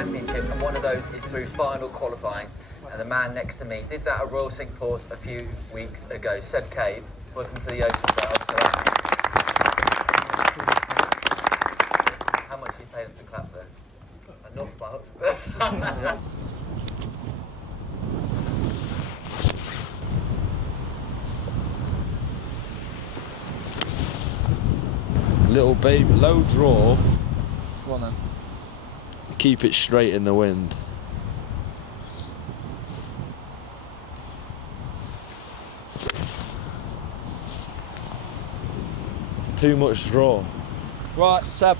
Championship, and one of those is through final qualifying. And the man next to me did that at Royal Cinque Ports a few weeks ago. Seb Cave, welcome to the Open Trail. How much did you pay them to clap there? Enough, perhaps. Little baby, low draw. Go on then. Keep it straight in the wind. Too much draw. Right, Seb.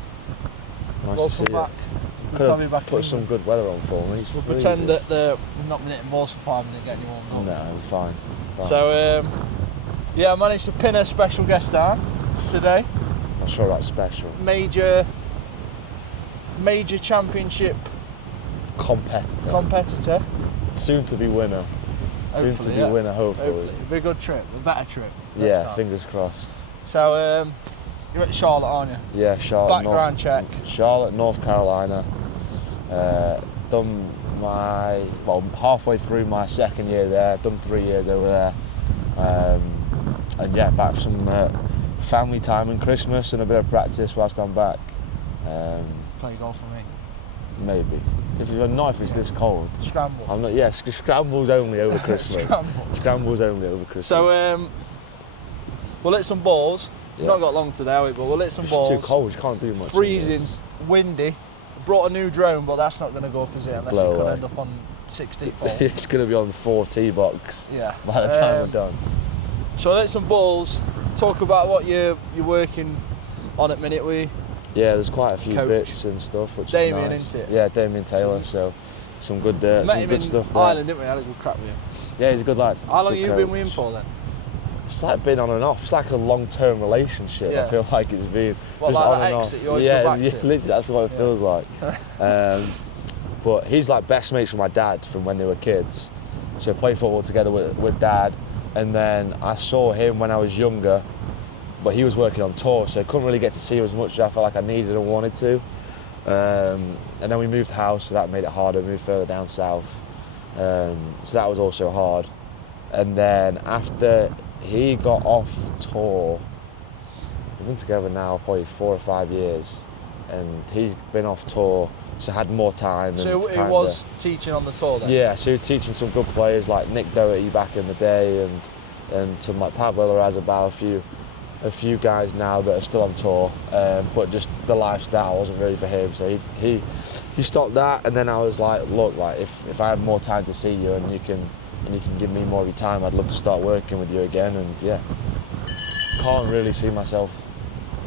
Nice to see you. Back. Could have put some good weather on for me. We'll pretend that we've not been hitting balls for 5 minutes, get any warmed up. No, we're fine. So, yeah, I managed to pin a special guest down today. Not sure that's special. Major championship competitor. Soon to be winner. Soon to be winner, hopefully. It'll be a good trip, a better trip. Yeah, fingers crossed. So, you're at Charlotte, aren't you? Yeah, Charlotte. Background check. Charlotte, North Carolina. Done halfway through my second year there. Done 3 years over there. And yeah, back for some family time and Christmas and a bit of practice whilst I'm back. Play golf for me. Maybe. If it's this cold. Scramble. I'm not. Yes, scrambles only over Christmas. Scrambles only over Christmas. So we'll hit some balls. We've not got long today, but we'll hit some balls. It's too cold. You can't do much. Freezing, windy. Brought a new drone, but that's not going to go up, is it? Unless it could end up on 16th hole. It's going to be on the 4 tee box. Yeah. By the time we're done. So we'll hit some balls. Talk about what you're working on at minute. Yeah, there's quite a few bits and stuff, which Damien, is nice. isn't it? Yeah, Damien Taylor. So some good met some him good in stuff there. Ireland, didn't we? Had a good crack with him. Yeah, he's a good lad. How long have you been with him for then? It's like been on and off. It's like a long-term relationship. Yeah. I feel like it's been what, just like on and off. That you always go back to? Literally, that's what it feels like. But he's like best mates with my dad from when they were kids. So I played football together with dad, and then I saw him when I was younger, but he was working on tour, so I couldn't really get to see him as much as I felt like I needed and wanted to. And then we moved house, so that made it harder. We moved further down south, so that was also hard. And then after he got off tour, we've been together now probably 4 or 5 years, and he's been off tour, so had more time. So he was teaching on the tour then? Yeah, so he was teaching some good players like Nick Doherty back in the day, and some like Pablo Larrazabal, a few guys now that are still on tour, but just the lifestyle wasn't really for him, so he stopped that. And then I was like, look, like if I have more time to see you and you can give me more of your time, I'd love to start working with you again. And yeah, can't really see myself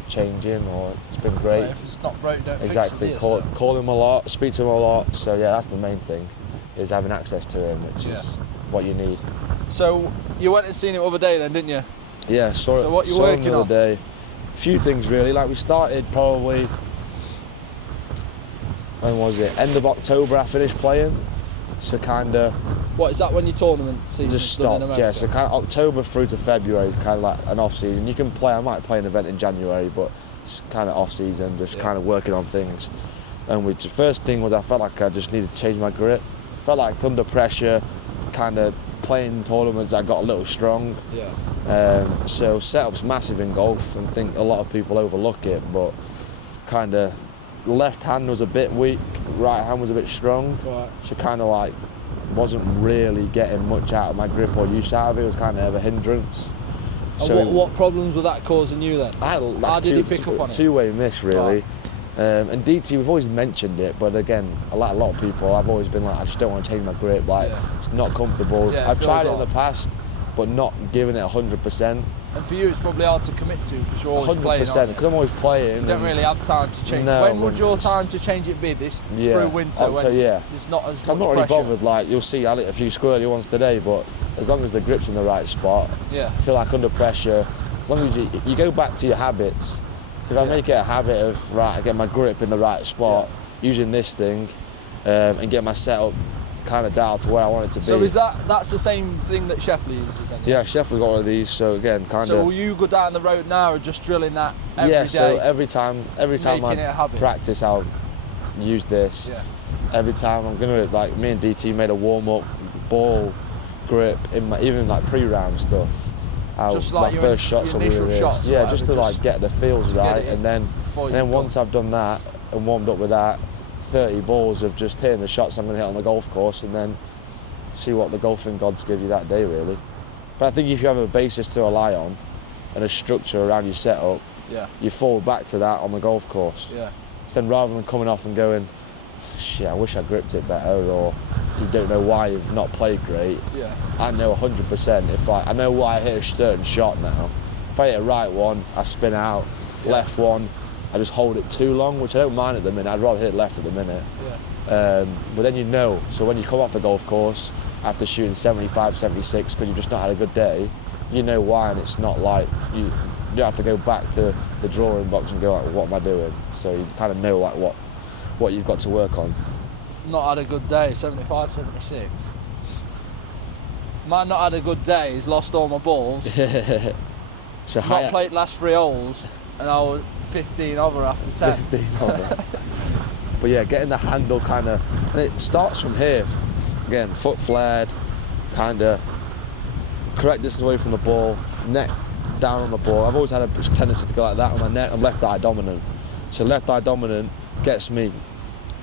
changing, or it's been great. Well, if it's not broke, don't exactly. Fix it, call him a lot, speak to him a lot. So yeah, that's the main thing, is having access to him, which is what you need. So you went and seen him the other day then, didn't you? Yeah, so what you working the on? other day. A few things really. Like we started probably, when was it? End of October I finished playing. So kinda. What is that when your tournament season just stopped? Yeah, so kind of October through to February is kind of like an off season. You can play. I might play an event in January, but it's kind of off season, just kind of working on things. And the first thing was I felt like I just needed to change my grip. I felt like under pressure, kind of playing tournaments, I got a little strong. Yeah. So setup's massive in golf, and I think a lot of people overlook it, but kind of left hand was a bit weak, right hand was a bit strong. Right. So kind of like wasn't really getting much out of my grip or use out of it. It was kind of a hindrance. And so what problems were that causing you then? I had like how did he pick up on it? Two-way miss really. Right. And DT, we've always mentioned it, but again, like a lot of people, I've always been like, I just don't want to change my grip. Like, it's not comfortable. Yeah, I've tried it in the past, but not giving it 100%. And for you, it's probably hard to commit to because you're always 100%, playing. 100%, because I'm always playing. You don't really have time to change. No, when would your time to change it be? Through winter, when there's not as much I'm not really pressure. bothered. Like you'll see, I hit a few squirrely ones today, but as long as the grip's in the right spot, I feel like under pressure, as long as you go back to your habits. So if I make it a habit of, I get my grip in the right spot, using this thing, and get my setup kind of dialed to where I want it to be. So that's the same thing that Sheffield uses then? Yeah, Sheffield's got one of these, so again, kind of... So will you go down the road now or just drilling that every day? Yeah, so every time I practice, I'll use this. Yeah. Every time I'm gonna, like, me and DT made a warm-up ball grip in my, even like pre-round stuff. Just my like your first shots your will be initial with shots, this. Yeah, whatever, just to like get the feels to get right, it and then once I've done that and warmed up with that, 30 balls of just hitting the shots I'm gonna hit on the golf course, and then see what the golfing gods give you that day, really. But I think if you have a basis to rely on and a structure around your setup, yeah, you fall back to that on the golf course. yeah, So then rather than coming off and going, shit, I wish I gripped it better, or you don't know why you've not played great. yeah, I know 100% if I know why I hit a certain shot now. If I hit a right one, I spin out. Yeah. Left one, I just hold it too long, which I don't mind at the minute. I'd rather hit it left at the minute. yeah. But then you know, so when you come off the golf course after shooting 75, 76 because you've just not had a good day, you know why, and it's not like you don't have to go back to the drawing box and go like, what am I doing? So you kind of know like what you've got to work on. Not had a good day, 75, 76. Might not had a good day, he's lost all my balls. So Not played last 3 holes, and I was 15 over after 10. 15 over. But yeah, getting the handle kind of, and it starts from here. Again, foot flared, kind of correct distance away from the ball, neck down on the ball. I've always had a tendency to go like that on my neck. I'm left eye dominant. So left eye dominant gets me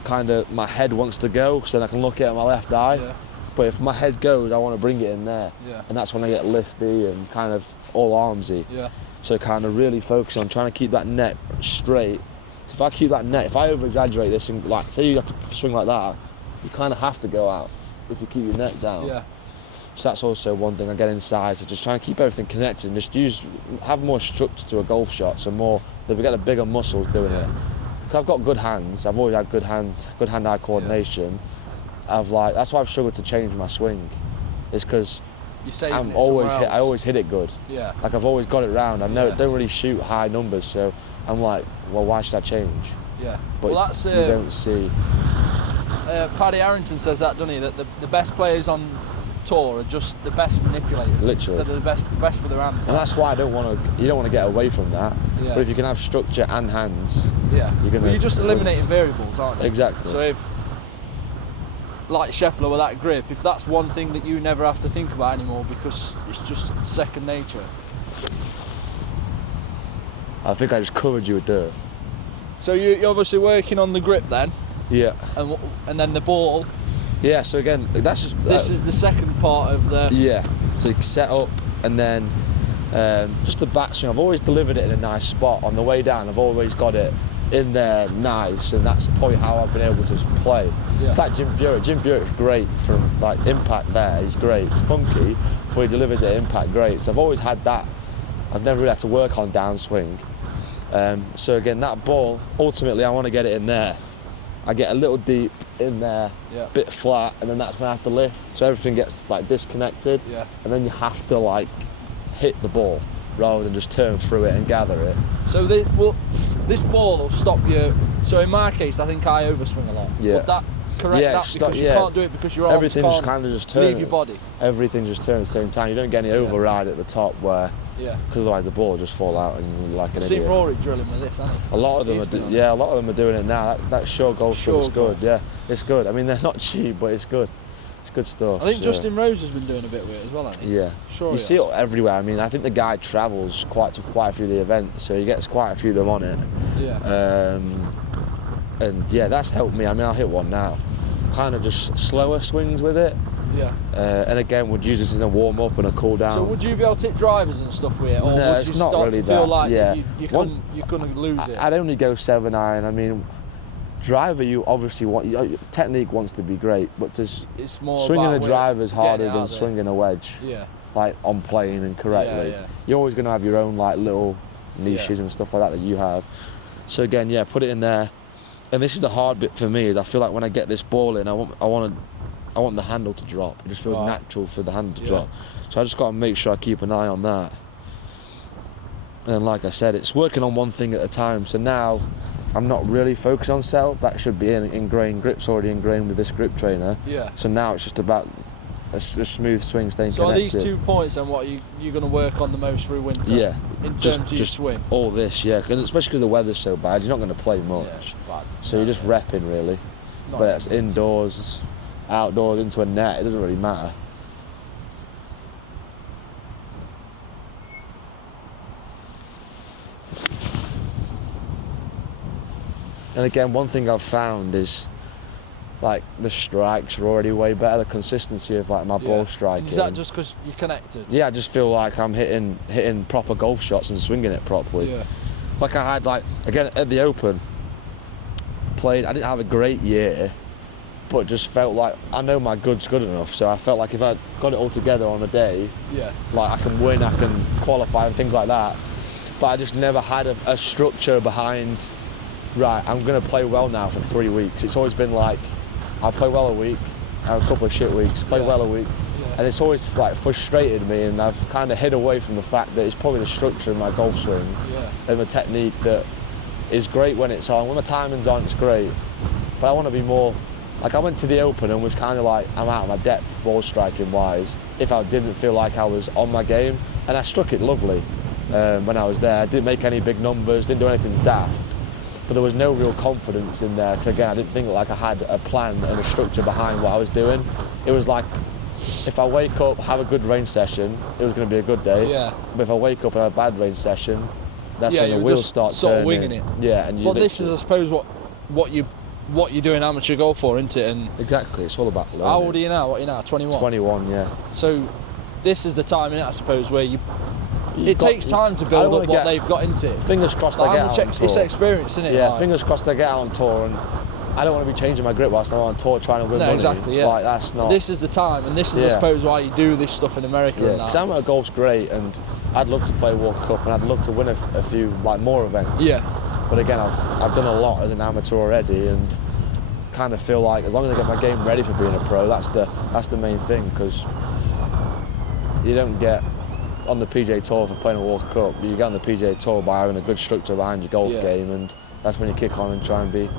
kind of, my head wants to go, because then I can look at my left eye. Yeah. But if my head goes, I want to bring it in there. Yeah. And that's when I get lifty and kind of all armsy. Yeah. So kind of really focus on trying to keep that neck straight. If I keep that neck, if I over exaggerate this, and like say you have to swing like that, you kind of have to go out if you keep your neck down. Yeah. So that's also one thing. I get inside, so just trying to keep everything connected and just have more structure to a golf shot, so they get a bigger muscles doing it. Because I've got good hands. I've always had good hands, good hand-eye coordination. That's why I've struggled to change my swing. Is because I always hit it good. Yeah. Like I've always got it round. I know Yeah. don't really shoot high numbers, so I'm like, well, why should I change? Yeah. But well, that's you don't see. Paddy Harrington says that, doesn't he? That the best players on tour are just the best manipulators. Literally. So they're the best with their hands. And that's why you don't want to get away from that. Yeah. But if you can have structure and hands, yeah. you're You're just eliminating variables, aren't you? Exactly. So if, like Scheffler with that grip, if that's one thing that you never have to think about anymore because it's just second nature. I think I just covered you with dirt. So you're obviously working on the grip then, Yeah. and then the ball. Yeah. So again, that's just. This is the second part of the. Yeah. So you set up and then just the backswing. I've always delivered it in a nice spot on the way down. I've always got it in there nice, and that's probably how I've been able to play. Yeah. It's like Jim Furyk's. Jim Furyk's great from like impact there. He's great. It's funky, but he delivers it impact great. So I've always had that. I've never really had to work on downswing. So again, that ball, ultimately I want to get it in there. I get a little deep in there, Yeah. bit flat, and then that's when I have to lift. So everything gets like disconnected, Yeah. and then you have to like hit the ball rather than just turn through it and gather it. So this ball will stop you. So in my case, I think I overswing a lot. Yeah. Would that correct Yeah, that? Because you can't do it because your arms Everything just can't kind of just turns. leave your body. Everything just turns at the same time. You don't get any override at the top where, Yeah. because otherwise the ball will just fall out and you're like an I've seen idiot. Rory drilling with this, hasn't he? A lot of them He's are been on a lot of them are doing it now. That Shore Golf Shore is good. Golf. Yeah, it's good. I mean, they're not cheap, but it's good. It's good stuff. I think so. Justin Rose has been doing a bit with it as well, hasn't he? Yeah, Sure. you see it everywhere. I mean, I think the guy travels quite a few of the events, so he gets quite a few of them on it. Yeah. And yeah, that's helped me. I mean, I'll hit one now. Kind of just slower swings with it. Yeah. And again, would use this in a warm up and a cool down. So would you be able to hit drivers and stuff with it, or No, would it's you not start really to feel that, like yeah. you're gonna lose it? I'd only go 7-iron. I mean, driver, you obviously want technique wants to be great, but It's more swinging about a driver is harder getting it than out there. swinging a wedge. Yeah. Like on playing and correctly. Yeah, yeah. You're always going to have your own like little niches and stuff like that you have. So again, yeah, put it in there. And this is the hard bit for me, is I feel like when I get this ball in, I want the handle to drop. It just feels Right. natural for the handle to Yeah. drop. So I just got to make sure I keep an eye on that. And like I said, it's working on one thing at a time. So now I'm not really focused on setup. That should be ingrained. Grip's already ingrained with this grip trainer. Yeah. So now it's just about a smooth swing, staying So connected. are these 2 points and what you're going to work on the most through winter? Yeah. In terms of your swing? All this, yeah. And especially because the weather's so bad, you're not going to play much. Yeah, it's bad. So you're just repping, really. Not But that's even indoors, outdoors, into a net, it doesn't really matter. And again, one thing I've found is like the strikes are already way better. The consistency of like my ball striking. Is that just because you're connected? Yeah, I just feel like I'm hitting proper golf shots and swinging it properly. Yeah. Like I had again at the Open, I didn't have a great year, but just felt like I know my good's good enough. So I felt like if I got it all together on a day, like I can win, I can qualify and things like that. But I just never had a structure behind. Right, I'm going to play well now for 3 weeks. It's always been like, I'll play well a week, have a couple of shit weeks, play well a week. Yeah. And it's always like frustrated me, and I've kind of hid away from the fact that it's probably the structure of my golf swing and the technique that is great when it's on. When the timing's on, it's great. But I want to be more, like I went to the Open and was kind of like, I'm out of my depth ball striking wise if I didn't feel like I was on my game. And I struck it lovely when I was there. I didn't make any big numbers, didn't do anything daft. But there was no real confidence in there, because again, I didn't think like I had a plan and a structure behind what I was doing. It was like, if I wake up, have a good range session, it was going to be a good day. Yeah. But if I wake up and have a bad range session, that's when the wheels start sort turning. of winging it. Yeah, and but this is, I suppose, what you're doing amateur golf for, isn't it? And exactly, it's all about learning. How old are you now? What are you now? 21. 21, yeah. So this is the time, innit, I suppose, where it takes time to build up what they've got into it. Fingers crossed they get out on tour. It's experience, isn't it? Yeah, fingers crossed they get out on tour, and I don't want to be changing my grip whilst I'm on tour trying to win money. Exactly, yeah. Like, that's not... This is the time, and this is, I suppose, why you do this stuff in America and that. Because amateur golf's great, and I'd love to play World Cup, and I'd love to win a few, like, more events. Yeah. But again, I've done a lot as an amateur already, and kind of feel like as long as I get my game ready for being a pro, that's the main thing, because you don't get on the PGA Tour for playing a World Cup. You get on the PGA Tour by having a good structure behind your golf game, and that's when you kick on and try and be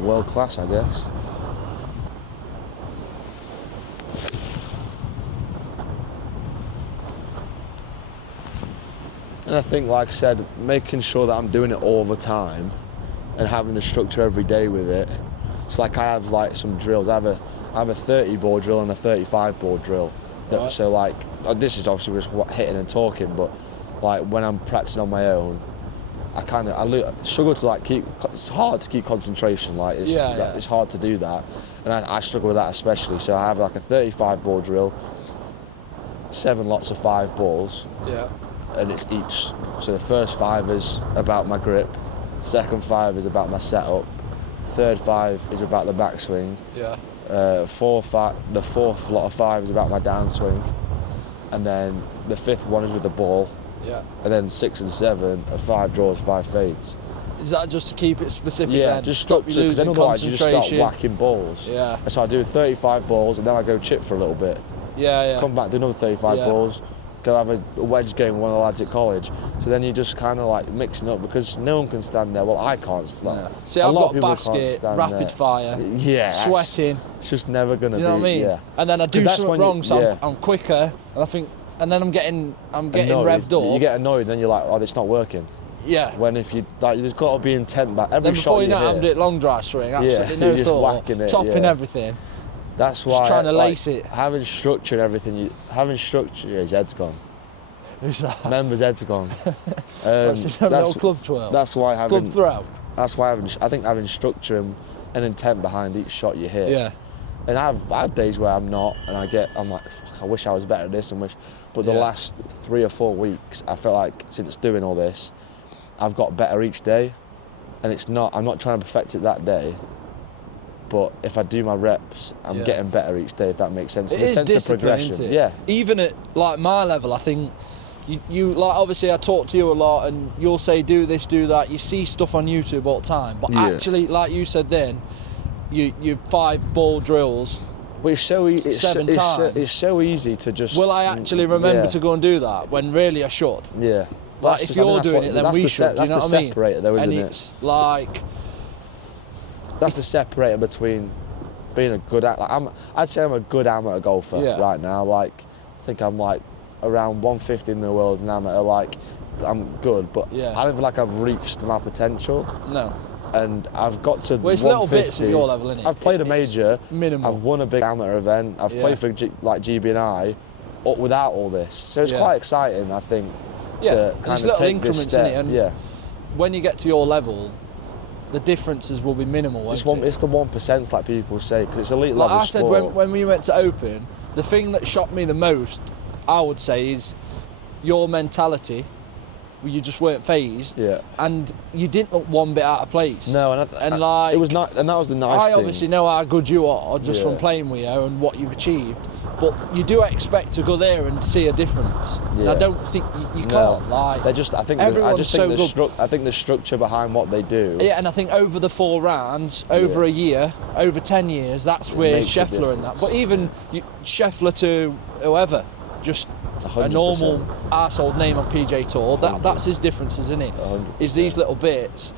world class, I guess. And I think, like I said, making sure that I'm doing it all the time and having the structure every day with it. It's like I have like some drills. I have a 30 ball drill and a 35 ball drill. Right. So like, this is obviously just hitting and talking, but like when I'm practicing on my own, I struggle to like it's hard to keep concentration. Like it's hard to do that, and I struggle with that especially. So I have like a 35 ball drill, 7 lots of 5 balls. Yeah. And it's each. So the first 5 is about my grip, second 5 is about my setup, third 5 is about the backswing. Yeah. The fourth lot of 5 is about my downswing, and then the 5th one is with the ball. Yeah. And then 6 and 7 are 5 draws, 5 fades. Is that just to keep it specific? Yeah, then? Just stop you losing, because then otherwise you just start whacking balls. Yeah. And so I do 35 balls, and then I go chip for a little bit. Yeah. Come back, do another 35 balls. Go have a wedge game with one of the lads at college. So then you're just kind of like mixing up, because no one can stand there. Well, I can't stand there. See, I've got basket, rapid fire, sweating. It's just never going to be. Do you know what I mean? Yeah. And then I do something wrong, so I'm quicker, and I think, and then I'm getting revved up. You get annoyed, and then you're like, oh, it's not working. Yeah. When if you like, there's got to be intent back every shot you hit. Then before you know, I'm doing long dry swing, absolutely no thought, topping everything. That's why, just trying to lace it. Having structure and everything, his head's gone. Who's that? Member's head's gone. That's a club twirl. That's why club throw. That's why I think having structure and intent behind each shot you hit. Yeah. And I have days where I'm not, and I'm like, fuck, I wish I was better at this, but the last 3 or 4 weeks, I feel like since doing all this, I've got better each day, and I'm not trying to perfect it that day. But if I do my reps, I'm getting better each day, if that makes sense. There's a sense of progression. Isn't it? Yeah. Even at like my level, I think you like, obviously I talk to you a lot, and you'll say do this, do that. You see stuff on YouTube all the time, but actually, like you said, then you 5 ball drills. Well, it's so easy. It's so easy to just. Will I actually remember to go and do that when really I should? Yeah. Like if you're doing it, then we should. That's do you know the what separator, though, isn't it? And it's like. That's the separator between being a good, I'd say I'm a good amateur golfer right now. Like, I think I'm like around 150 in the world as an amateur. Like, I'm good, but I don't feel like I've reached my potential. No. And I've got to well, it's 150. little bits at your level, innit? I've played a major. Minimal. I've won a big amateur event. I've played for like GB&I without all this. So it's quite exciting, I think, to kind of take this step. And when you get to your level, the differences will be minimal. It's the 1%, like people say, because it's elite level sport. I said when we went to Open, the thing that shocked me the most, I would say, is your mentality. You just weren't phased, and you didn't look one bit out of place. No, like it was not, and that was the nice thing. I obviously know how good you are just from playing with you and what you've achieved, but you do expect to go there and see a difference. And I don't think you can't. Like, they just, I think the structure behind what they do. Yeah, and I think over the 4 rounds, over a year, over 10 years, that's where Scheffler and that. But even Scheffler to whoever, just 100%. A normal arsehole name on PJ Tour, that's his differences, isn't it? 100%. Is these little bits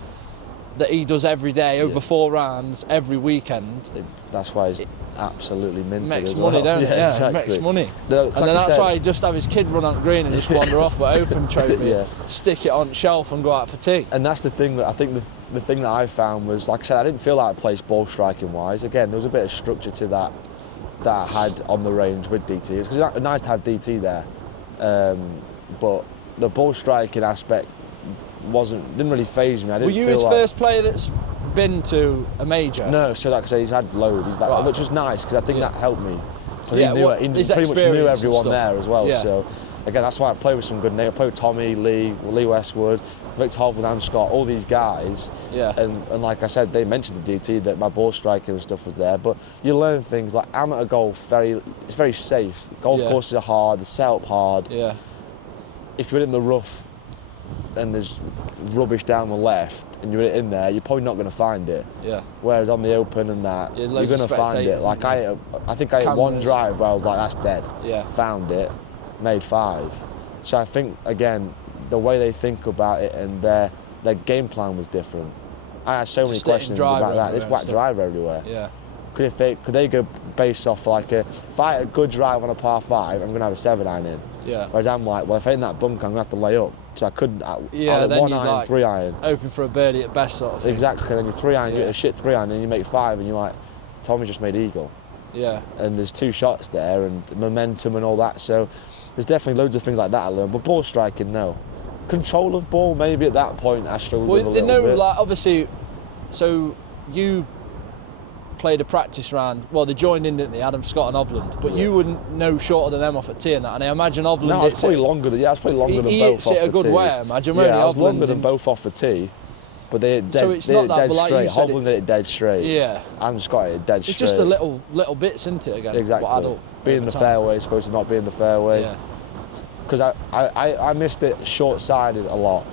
that he does every day, over 4 rounds, every weekend. That's why he's absolutely minted. Makes money, don't it? Yeah, exactly. Makes money. No, and then that's why he just have his kid run on green and just wander off with Open trophy, stick it on shelf and go out for tea. And that's the thing that I think the thing that I found was, like I said, I didn't feel like I placed ball striking wise. Again, there was a bit of structure to that I had on the range with DT. It's because it's nice to have DT there, but the ball striking aspect didn't really faze me. Were you his first player that's been to a major? No, so like I say, he's had loads, which was nice because I think that helped me. Because he pretty much knew everyone there as well. So again, that's why I play with some good names. I play with Tommy, Lee Westwood, Victor Hovland, and Scott, all these guys. Yeah. And like I said, they mentioned the DT that my ball striking and stuff was there. But you learn things like amateur golf. It's very safe. Golf courses are hard. They're set up hard. Yeah. If you're in the rough and there's rubbish down the left and you're in there, you're probably not going to find it. Yeah. Whereas on the Open and that, you're going to find it. Like I think I hit one drive where I was like, that's dead. Yeah. Found it. Made 5. So I think, again, the way they think about it and their game plan was different. I had so many questions about that. There's whack driver everywhere. Yeah. Could they go based off like if I had a good drive on a par 5, I'm going to have a 7-iron in. Yeah. Whereas I'm like, well, if I hit that bunker, I'm going to have to lay up. So I couldn't. Yeah, then 1 iron, 3 iron. Open for a birdie at best, sort of thing. Exactly. And then you 3 iron, you get a shit 3 iron, and you make 5, and you're like, Tommy just made eagle. Yeah. And there's 2 shots there, and the momentum and all that. So there's definitely loads of things like that I learned. But ball striking, no. Control of ball, maybe at that point I struggled with a little bit. Like obviously, so you played a practice round. Well, they joined in, didn't they? Adam Scott and Hovland. But you were no shorter than them off at tee and that. And I imagine Hovland. No, I was probably longer than both off the tee. He hits it a good way, I imagine. Yeah, I was longer than both off the tee. But they hit dead, straight. Hovland hit it dead straight. Yeah. Adam Scott hit it dead straight. It's just the little bits, isn't it? Again. Exactly. Being in the fairway, supposed to not be in the fairway. Yeah. Because I missed it short-sided a lot,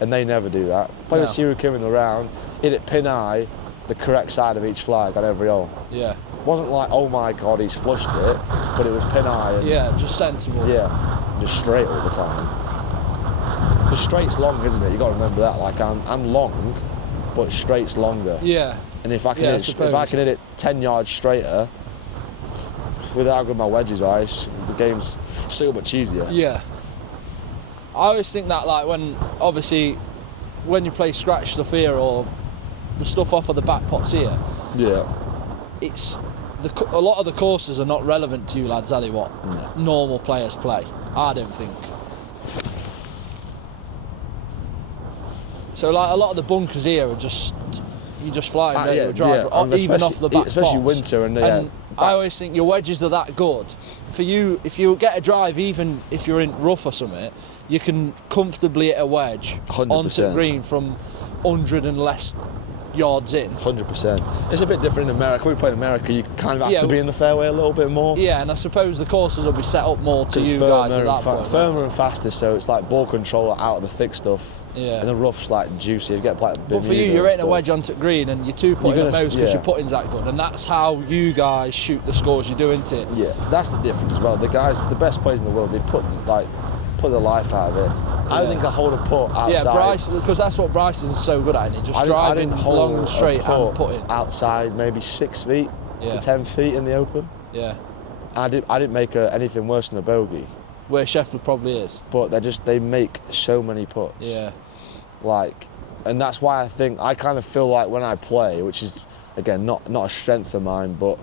and they never do that. Playing with Siru Kim in the round, hit it pin high, the correct side of each flag on every hole. Yeah. Wasn't like, oh my God, he's flushed it, but it was pin high. And, just sensible. Yeah, just straight all the time. The straight's long, isn't it? You got to remember that. Like I'm long, but straight's longer. Yeah. And if I can hit it 10 yards straighter, with how good my wedges are, the game's still much easier. Yeah. I always think that, like, when you play scratch stuff here or the stuff off of the back pots here, it's a lot of the courses are not relevant to you lads, are they? What normal players play? I don't think. So, like, a lot of the bunkers here are just flying a driver, even off the back especially pots. Winter and I always think your wedges are that good. For you, if you get a drive, even if you're in rough or something, you can comfortably hit a wedge 100%. Onto the green from 100 and less yards in. 100%. It's a bit different in America. We play in America, you kind of have to be in the fairway a little bit more. Yeah, and I suppose the courses will be set up more to you guys at that point. Firmer and faster, so it's like ball control out of the thick stuff. Yeah. And the rough's like juicy. You get like but for you, you're hitting a wedge onto green and you're 2 putting at most because your putting's that good, and that's how you guys shoot the scores you do, isn't it? Yeah, that's the difference as well. The guys, the best players in the world, they put the life out of it. I don't think I hold a putt outside. Yeah, Bryce, because that's what Bryce is so good at, isn't he? Just driving long and straight and putting. Outside, maybe 6 feet. to 10 feet in the Open. Yeah. I didn't make anything worse than a bogey. Where Sheffield probably is. But they make so many putts. Yeah. Like, and that's why I kind of feel like when I play, which is, again, not a strength of mine, but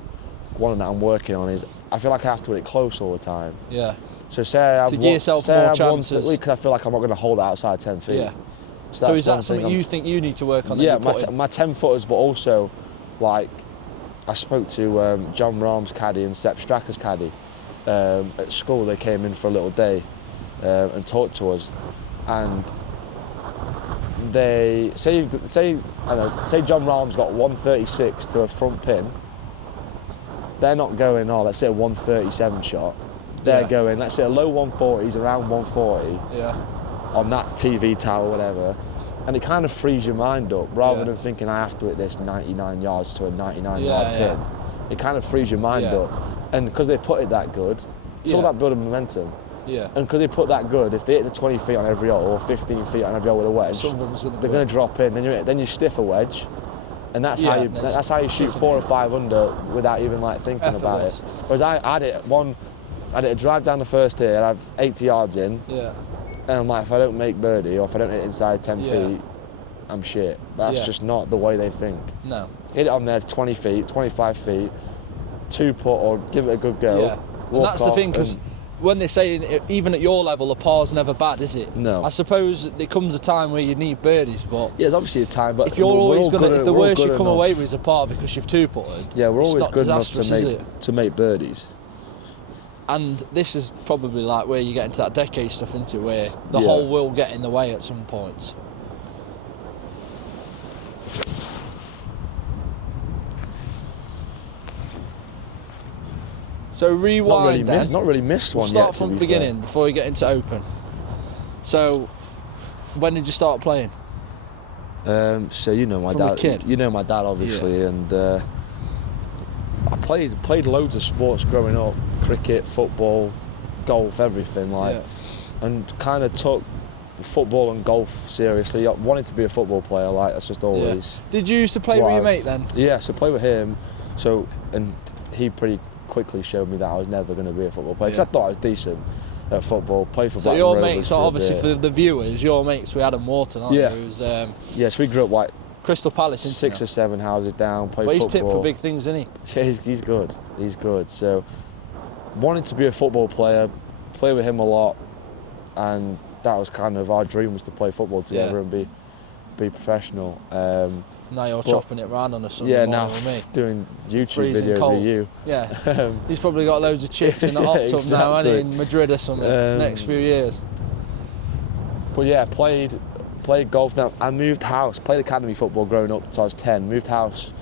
one that I'm working on, is I feel like I have to hit it close all the time. Yeah. So say I have to give yourself more chances. Because I feel like I'm not going to hold it outside 10 feet. Yeah. So is that something you think you need to work on? Yeah, my 10 footers, but also, like, I spoke to John Rahm's caddy and Sepp Stracker's caddy at school. They came in for a little day and talked to us, and they say John Rahm's got 136 to a front pin. They're not going, let's say a 137 shot. They're going, let's say a low 140s, around 140. Yeah. On that TV tower, whatever, and it kind of frees your mind up rather than thinking I have to hit this 99 yards to a 99-yard pin. It kind of frees your mind up, and because they put it that good, it's all about building momentum. Yeah. And because they put that good, if they hit the 20 feet on every hole or 15 feet on every hole with a wedge, they're going to drop in. Then you stiff a wedge, and that's how you shoot 4 or 5 under without even like thinking about it. Whereas I had it a drive down the first here, and I've 80 yards in. Yeah. And I'm like, if I don't make birdie or if I don't hit inside 10 feet, I'm shit. That's just not the way they think. No. Hit it on there 20 feet, 25 feet, 2-putt or give it a good go. Yeah. And that's the thing, because when they're saying, even at your level, a par's never bad, is it? No. I suppose there comes a time where you need birdies, but... Yeah, there's obviously a time, but... If you're always going to... If the worst you come away with is a par because you've 2-putted... Yeah, we're always good enough to make birdies. And this is probably like where you get into that decade stuff, into where the hole will get in the way at some point. So rewind not really missed one we'll yet. Start from the beginning before we get into Open. So, when did you start playing? So you know my From dad. a kid? You know my dad, obviously, and I played loads of sports growing up: cricket, football, golf, everything. And kind of took football and golf seriously. I wanted to be a football player. Like, that's just always. Yeah. Did you used to play with your mate then? Yeah, so play with him. So, and he pretty quickly showed me that I was never going to be a football player, because I thought I was decent at football. Played for Blackburn your Rovers mates, obviously for the viewers, your mates were Adam Wharton, aren't you? Who's, yes, we grew up like Crystal Palace, 6 or 7 houses down. Played but he's football. tipped for big things, isn't he? Yeah, he's good. He's good. So, wanted to be a football player. Play with him a lot, and that was kind of our dream, was to play football together and be professional. Now you're chopping it round on a Sunday morning now with me. Doing YouTube Freezing videos cold. with you. Yeah. He's probably got loads of chicks in the hot tub now, hasn't he, in Madrid or something, next few years. But yeah, played golf. Now I moved house, played academy football growing up until I was 10. Moved house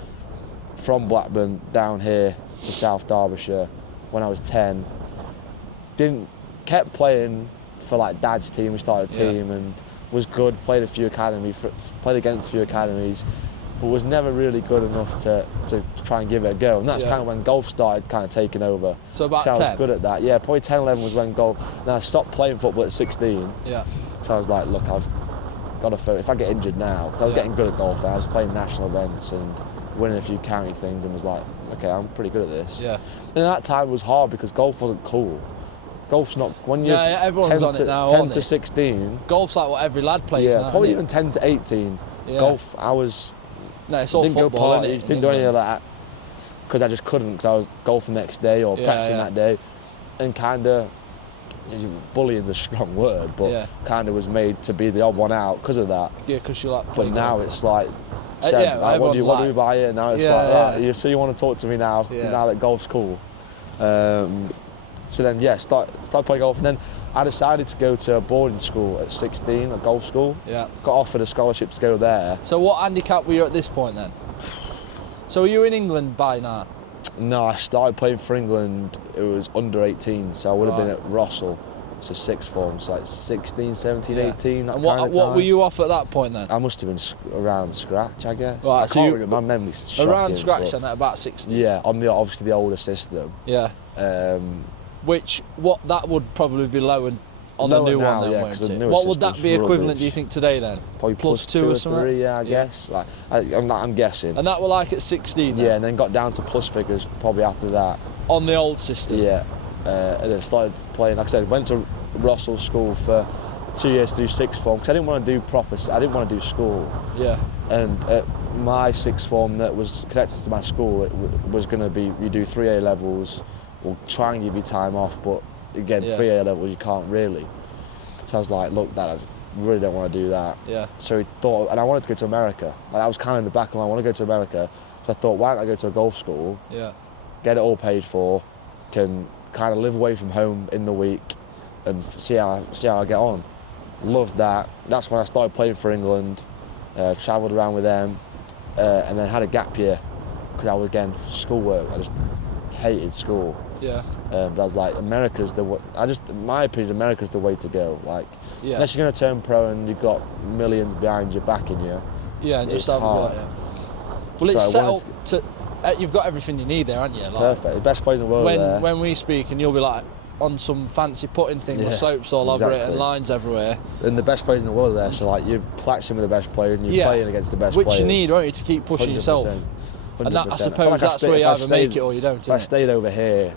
from Blackburn down here to South Derbyshire when I was 10. Kept playing for like Dad's team. We started a team and was good. Played against a few academies, but was never really good enough to try and give it a go. And that's kind of when golf started kind of taking over. So about 10? I was good at at that. Yeah, probably 10, 11 was when golf. Now I stopped playing football at 16. Yeah. So I was like, look, I've got to focus. If I get injured now, because I was getting good at golf then, I was playing national events and winning a few county things, and was like, okay, I'm pretty good at this. Yeah. And at that time it was hard because golf wasn't cool. Golf's not, when you're everyone's 10 on to, it now, 10 to 16. Golf's like what every lad plays now. Probably even 10 to 18. Yeah. Golf, it's all didn't football, go parties, didn't do any of that, because I just couldn't, because I was golfing the next day or practicing that day, and kind of, bullying's a strong word, but kind of was made to be the odd one out because of that. Yeah, because you like But now golf. it's like, what do we buy it? Now it's so you want to talk to me now that golf's cool. So then, started playing golf, and then I decided to go to a boarding school at 16, a golf school. Yeah. Got offered a scholarship to go there. So what handicap were you at this point then? So were you in England by now? No, I started playing for England, it was under 18, so I would have been at Rossall, so sixth form, so like 16, 17, 18, that and kind of time. What were you off at that point then? I must have been around scratch, I guess. Right, I can't remember, my memory's shocking. Around scratch then at about 16? Yeah, on obviously the older system. Yeah. That would probably be low on the Lower new now, one then, yeah, won't 'cause the it? newer What would that system's be equivalent, rubbish. do you think, today then? Probably plus two two or or something? three, yeah, I Yeah. guess. Like, I'm guessing. And that were like at 16 then? Yeah, and then got down to plus figures probably after that. On the old system? Yeah, and then started playing. Like I said, went to Russell School for 2 years to do sixth form because I didn't want to do I didn't want to do school. Yeah. And at my sixth form that was connected to my school, it was going to be you do 3 A levels. We'll try and give you time off, but again, Yeah. 3 A levels you can't really. So I was like, look, Dad, I really don't want to do that. Yeah. So he thought, and I wanted to go to America. Like, I was kind of in the back of my mind, I want to go to America. So I thought, why don't I go to a golf school, Yeah. get it all paid for, can kind of live away from home in the week and see how I get on. Loved that. That's when I started playing for England, travelled around with them, and then had a gap year because I was, again, schoolwork. I just hated school. Yeah. But I was like, America's in my opinion, America's the way to go. Like, Yeah. unless you're going to turn pro and you've got millions behind you backing you. Yeah, and just It's have a go hard. at it. Well, it's So I set wanted up to. You've got everything you need there, haven't you? Like, Perfect. The best players in the world are there. when we speak, and you'll be like on some fancy putting thing with Yeah, slopes all over it and exactly. lines everywhere. And the best players in the world are there. So like you're practicing with the best players and you're playing against the best Which players. you need, won't you, to keep pushing 100%. yourself. And that, I 100%. suppose feel like that's where you if I either make stayed- it or you don't. If I Isn't it? stayed over here,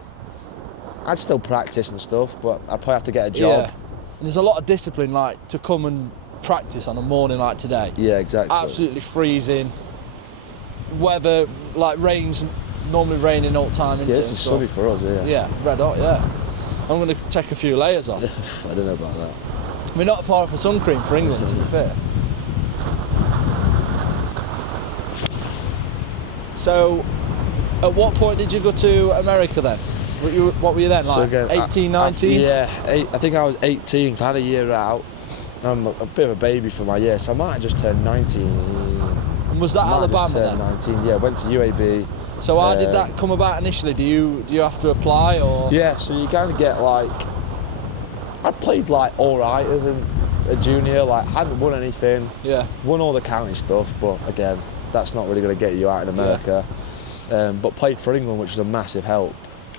I'd still practice and stuff, but I'd probably have to get a job. Yeah. And there's a lot of discipline, like to come and practice on a morning like today. Yeah, exactly. Absolutely freezing. Weather, like rain's normally raining all the time. Yeah, Into this is sunny for us, yeah. Yeah, red hot. Yeah. I'm going to take a few layers off. I don't know about that. We're not far off a sun cream for England, to be fair. So, at what point did you go to America then? What were you then, like 18, 19? I think I was 18, 'cause I had a year out. I'm a bit of a baby for my year, so I might have just turned 19. And was that Might have Alabama just turned then? 19, yeah, went to UAB. So how did that come about initially? Do you have to apply or? Yeah, so you kind of get like, I played like all right as a junior, like hadn't won anything, Yeah. won all the county stuff, but again, that's not really going to get you out in America. But played for England, which was a massive help,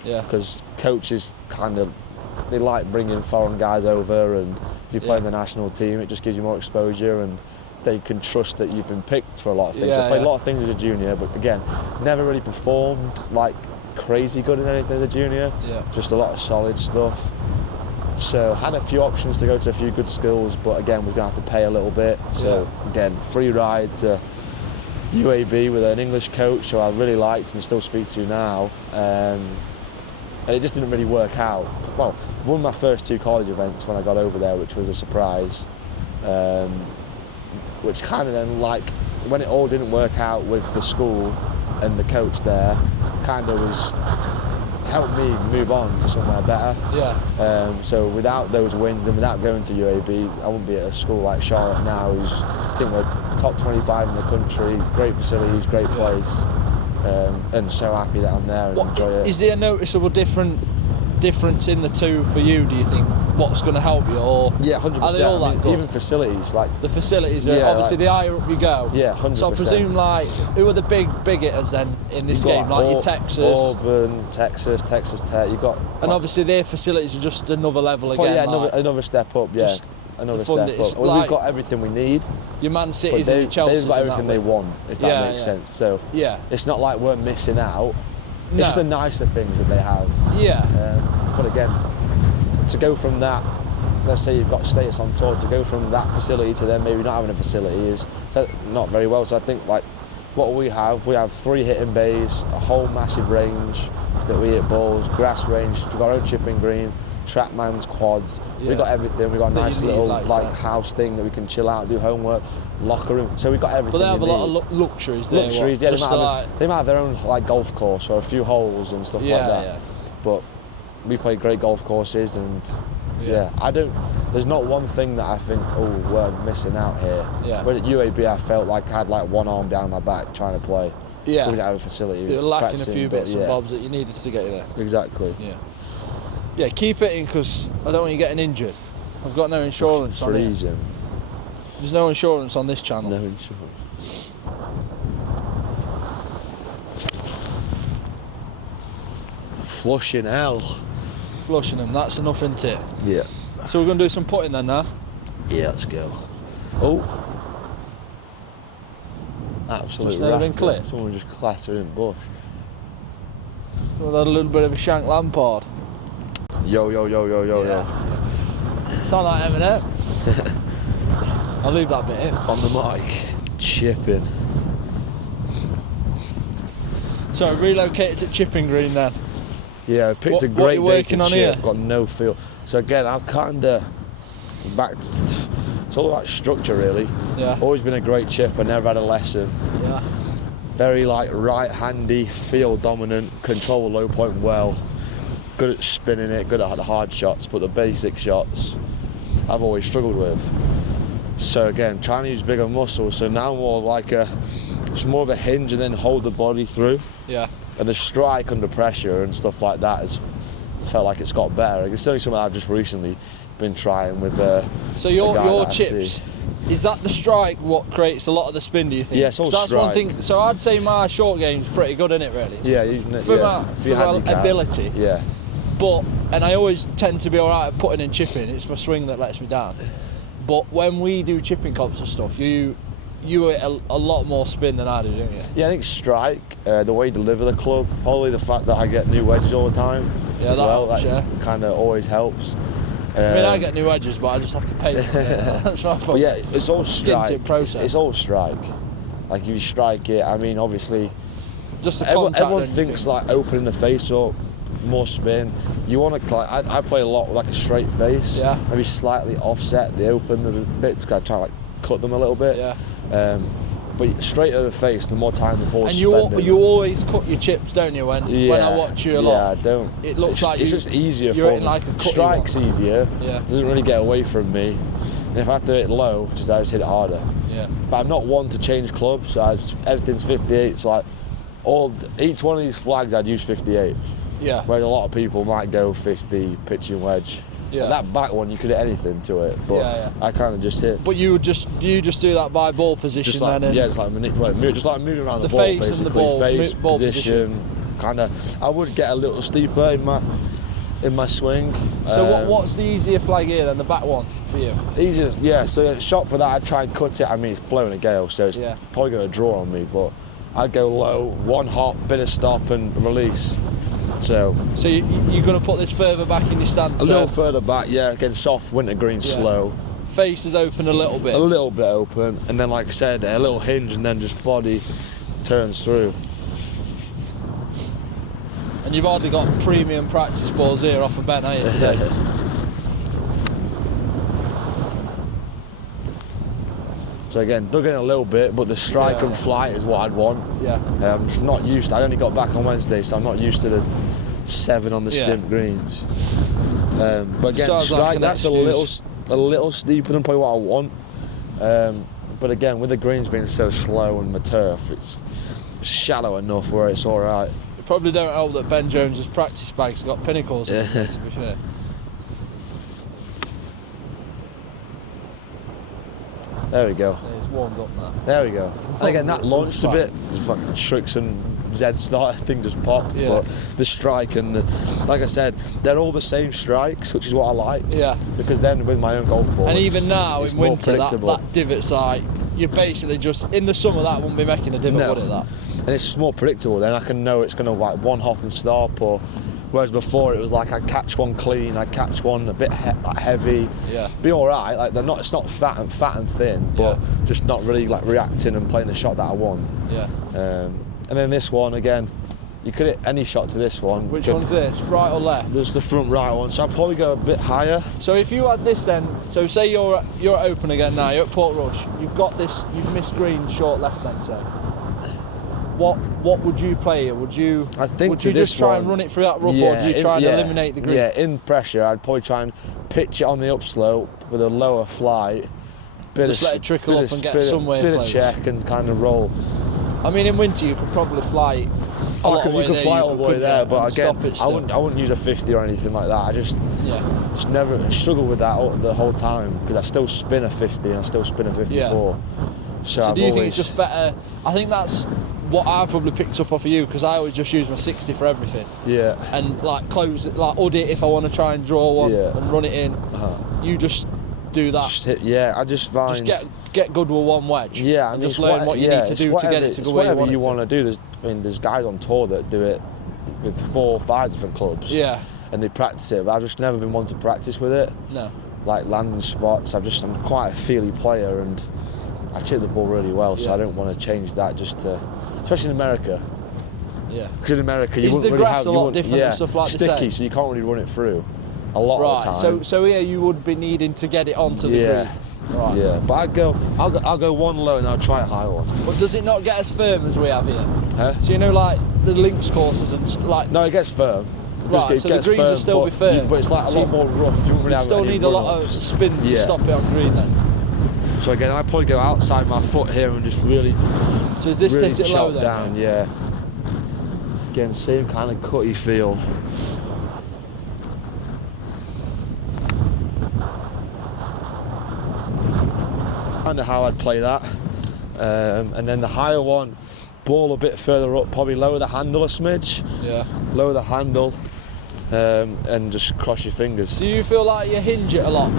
Yeah. because coaches they like bringing foreign guys over, and if you play in the national team, it just gives you more exposure, and they can trust that you've been picked for a lot of things. Yeah, I played yeah. a lot of things as a junior, but again, never really performed like crazy good in anything as a junior. Yeah. Just a lot of solid stuff. So had a few options to go to a few good schools, but again was going to have to pay a little bit. So again, free ride to UAB with an English coach who I really liked and still speak to now. And it just didn't really work out. Well, won my first 2 college events when I got over there, which was a surprise. Which kind of then, like, when it all didn't work out with the school and the coach there, kind of helped me move on to somewhere better. Yeah. So without those wins and without going to UAB, I wouldn't be at a school like Charlotte now, who's, I think we're top 25 in the country, great facilities, great place, and so happy that I'm there and enjoy it. Is there a noticeable difference in the two for you, do you think? What's going to help you, or Yeah, 100%. are they all I mean, that good? even facilities, like, The facilities are Yeah, obviously the higher up you go. Yeah, 100%. So I presume, like, who are the big hitters then in this you've game? got Like your Texas, Auburn, Texas Tech, you've got... and obviously their facilities are just another level again. Well, yeah, like another step up, yeah. just Another the step fund is up. Well, like- we've got everything we need, your Man but Cities and your Chelsea's they've got and that everything they way. want, if that Yeah, makes yeah. sense. So Yeah. it's not like we're missing out. No. It's just the nicer things that they have. Yeah. But again, to go from that, let's say you've got status on tour, to go from that facility to then maybe not having a facility is not very well. So I think, like, what we have 3 hitting bays, a whole massive range that we hit balls, grass range, we've got our own chipping green, Trackman's quads, Yeah. we've got everything. We've got a That nice you need, little like you like said. house thing that we can chill out, do homework, locker room. So we've got But everything. they have a you lot need. of luxuries there. Luxuries, what? yeah. Just They might have their own like golf course or a few holes and stuff like that. Yeah. But we play great golf courses, and there's not one thing that I think, oh, we're missing out here. Yeah. Whereas at UAB, I felt like I had like one arm behind my back trying to play. Yeah. We didn't have a facility. You're lacking a practicing, few but bits and bobs that you needed to get you there. Exactly. Yeah. Yeah, keep it in because I don't want you getting injured. I've got no insurance on it. Freezing. There's no insurance on this channel. No insurance. Flushing hell. Flushing them, that's enough, isn't it? Yeah. So we're going to do some putting then now? Yeah, let's go. Oh. Absolute Just never been ratter. clipped. Someone just clattered in bush. We've had a little bit of a shank Lampard. Yo. Sound like Eminem. I'll leave that bit in. On the mic. Chipping. So relocated to chipping green then. Yeah, I picked a What great you day working to on chip. here? Got no feel. So again, I've kind of back. It's all about structure, really. Yeah. Always been a great chipper. Never had a lesson. Yeah. Very like right-handy, feel dominant, control the low point well. Good at spinning it. Good at the hard shots, but the basic shots I've always struggled with. So again, trying to use bigger muscles. So now more like it's more of a hinge and then hold the body through. Yeah. And the strike under pressure and stuff like that has felt like it's got better. It's only something I've just recently been trying with. So your guy that I chips, see. is that the strike what creates a lot of the spin? Do you think? Yeah, it's all 'Cause that's one strike. thing. So I'd say my short game's pretty good, isn't it? Really. Yeah, For yeah. my ability. Yeah. But and I always tend to be alright at putting and chipping. It's my swing that lets me down. But when we do chipping comps and stuff, you hit a lot more spin than I do, don't you? Yeah, I think strike, the way you deliver the club, probably the fact that I get new wedges all the time. Yeah, as that well, helps, yeah. kind of always helps. I mean, I get new edges, but I just have to pay for it. That's my fault. But yeah, it's all strike. Instant process. It's all strike. Like you strike it. I mean, obviously, Just the everyone, contact. everyone don't you thinks think? like opening the face up, more spin. You want to like I play a lot with like a straight face. Yeah. Maybe slightly offset the open a bit to kind of try to like cut them a little bit. Yeah. But straight to the face, the more time the ball's And spending. you always cut your chips, don't you? When I watch you a lot. Yeah, I don't. It looks it's like it's you- just easier you're for hitting me. like a cutty Strike's one. easier. Yeah. Doesn't really get away from me. And if I have to hit low, I just hit it harder. Yeah. But I'm not one to change clubs. So everything's 58. So like each one of these flags, I'd use 58. Yeah. Whereas a lot of people might go 50 pitching wedge. Yeah. That back one, you could hit anything to it. But Yeah, yeah. I kind of just hit. But you just do that by ball position Just like, then. yeah, just like manipulate, just like moving around the, The ball, face and basically. the ball, Face, ball position, kind of. I would get a little steeper in my swing. So what's the easier flag here than the back one for you? Easier, yeah. So a shot for that, I'd try and cut it. I mean, it's blowing a gale, so it's Yeah. probably going to draw on me. But I'd go low, one hop, bit of stop and release. So you're going to put this further back in your stance. a little further back, yeah. Again, soft winter green, Yeah. slow. Face is open a little bit. A little bit open, and then like I said, a little hinge, and then just body turns through. And you've already got premium practice balls here off of Ben, haven't you, today? So again, dug in a little bit, but the strike Yeah. and flight is what I'd want. Yeah. I'm just not used to, I only got back on Wednesday, so I'm not used to the 7 on the Yeah. stimp greens. But again, Sounds strike, like an that's excuse. a little steeper than probably what I want. But again, with the greens being so slow and the turf, it's shallow enough where it's all right. It probably don't help that Ben Jones's practice bag's got pinnacles in Yeah. it, to be fair. There we go. Yeah, it's warmed up now. There we go. And again, that It's launched a fine. bit. Fucking Shrix and Z start thing just popped. Yeah. But the strike and like I said, they're all the same strikes, which is what I like. Yeah. Because then with my own golf ball, And it's- even now it's in more winter, predictable. that divot's like, you're basically just, in the summer that wouldn't be making a divot, No. would it, that? And it's just more predictable. Then I can know it's going to like one hop and stop, or whereas before it was like I'd catch one clean, I'd catch one a bit like heavy. Yeah. Be all right. Like they're not. It's not fat and thin, but Yeah. just not really like reacting and playing the shot that I want. Yeah. And then this one again, you could hit any shot to this one. Which Could- one's this, right or left? There's the front right one, so I'd probably go a bit higher. So if you had this then, so say you're open again now, you're at Port Rush, you've got this, you've missed green short left then, say. What would you play here? Would you I think would to you just this try one- and run it through that rough, or do you try and eliminate the green? Yeah, in pressure, I'd probably try and pitch it on the upslope with a lower flight. Just let it trickle up and get some way bit close. of check and kind of roll. I mean, in winter you could probably fly a lot of You way could there, fly all the way couldn't there, you, but and again, stop it I still. wouldn't use a 50 or anything like that. I just Yeah. never struggle with that the whole time because I still spin a 50 and I still spin a 54. So So I've do you think always, it's just better? I think that's what I've probably picked up off of you, because I always just use my 60 for everything. Yeah. And like close it, like ud it if I want to try and draw one Yeah. and run it in. you just do that. Just hit, yeah, I just find... Just get good with one wedge. Yeah, I and mean, just learn what you need to do to get it to go where you want it to. Whatever you want to do. There's guys on tour that do it with 4 or 5 different clubs. Yeah. And they practice it, but I've just never been one to practice with it. No. Like landing spots, I'm quite a feely player, and I chip the ball really well, so I don't want to change that especially in America. Yeah. Because in America, you Is wouldn't the really grass have... a lot different and stuff like sticky, this? so you can't really run it through a lot of the time. So here you would be needing to get it onto the green. Right. Yeah, but I'll go one low and I'll try a high one. But does it not get as firm as we have here? Huh? So you know, like the links courses and like. No, it gets firm. Right, so the greens will still be firm. But it's like a lot more rough. You wouldn't really have still any need a lot of spin to stop it on green then. So again, I'd probably go outside my foot here and just really. So is this really hit it low then? Down, yeah. Again, same kind of cutty feel. Kind of how I'd play that, and then the higher one, ball a bit further up, probably lower the handle a smidge. Yeah. Lower the handle, and just cross your fingers. Do you feel like you hinge it a lot?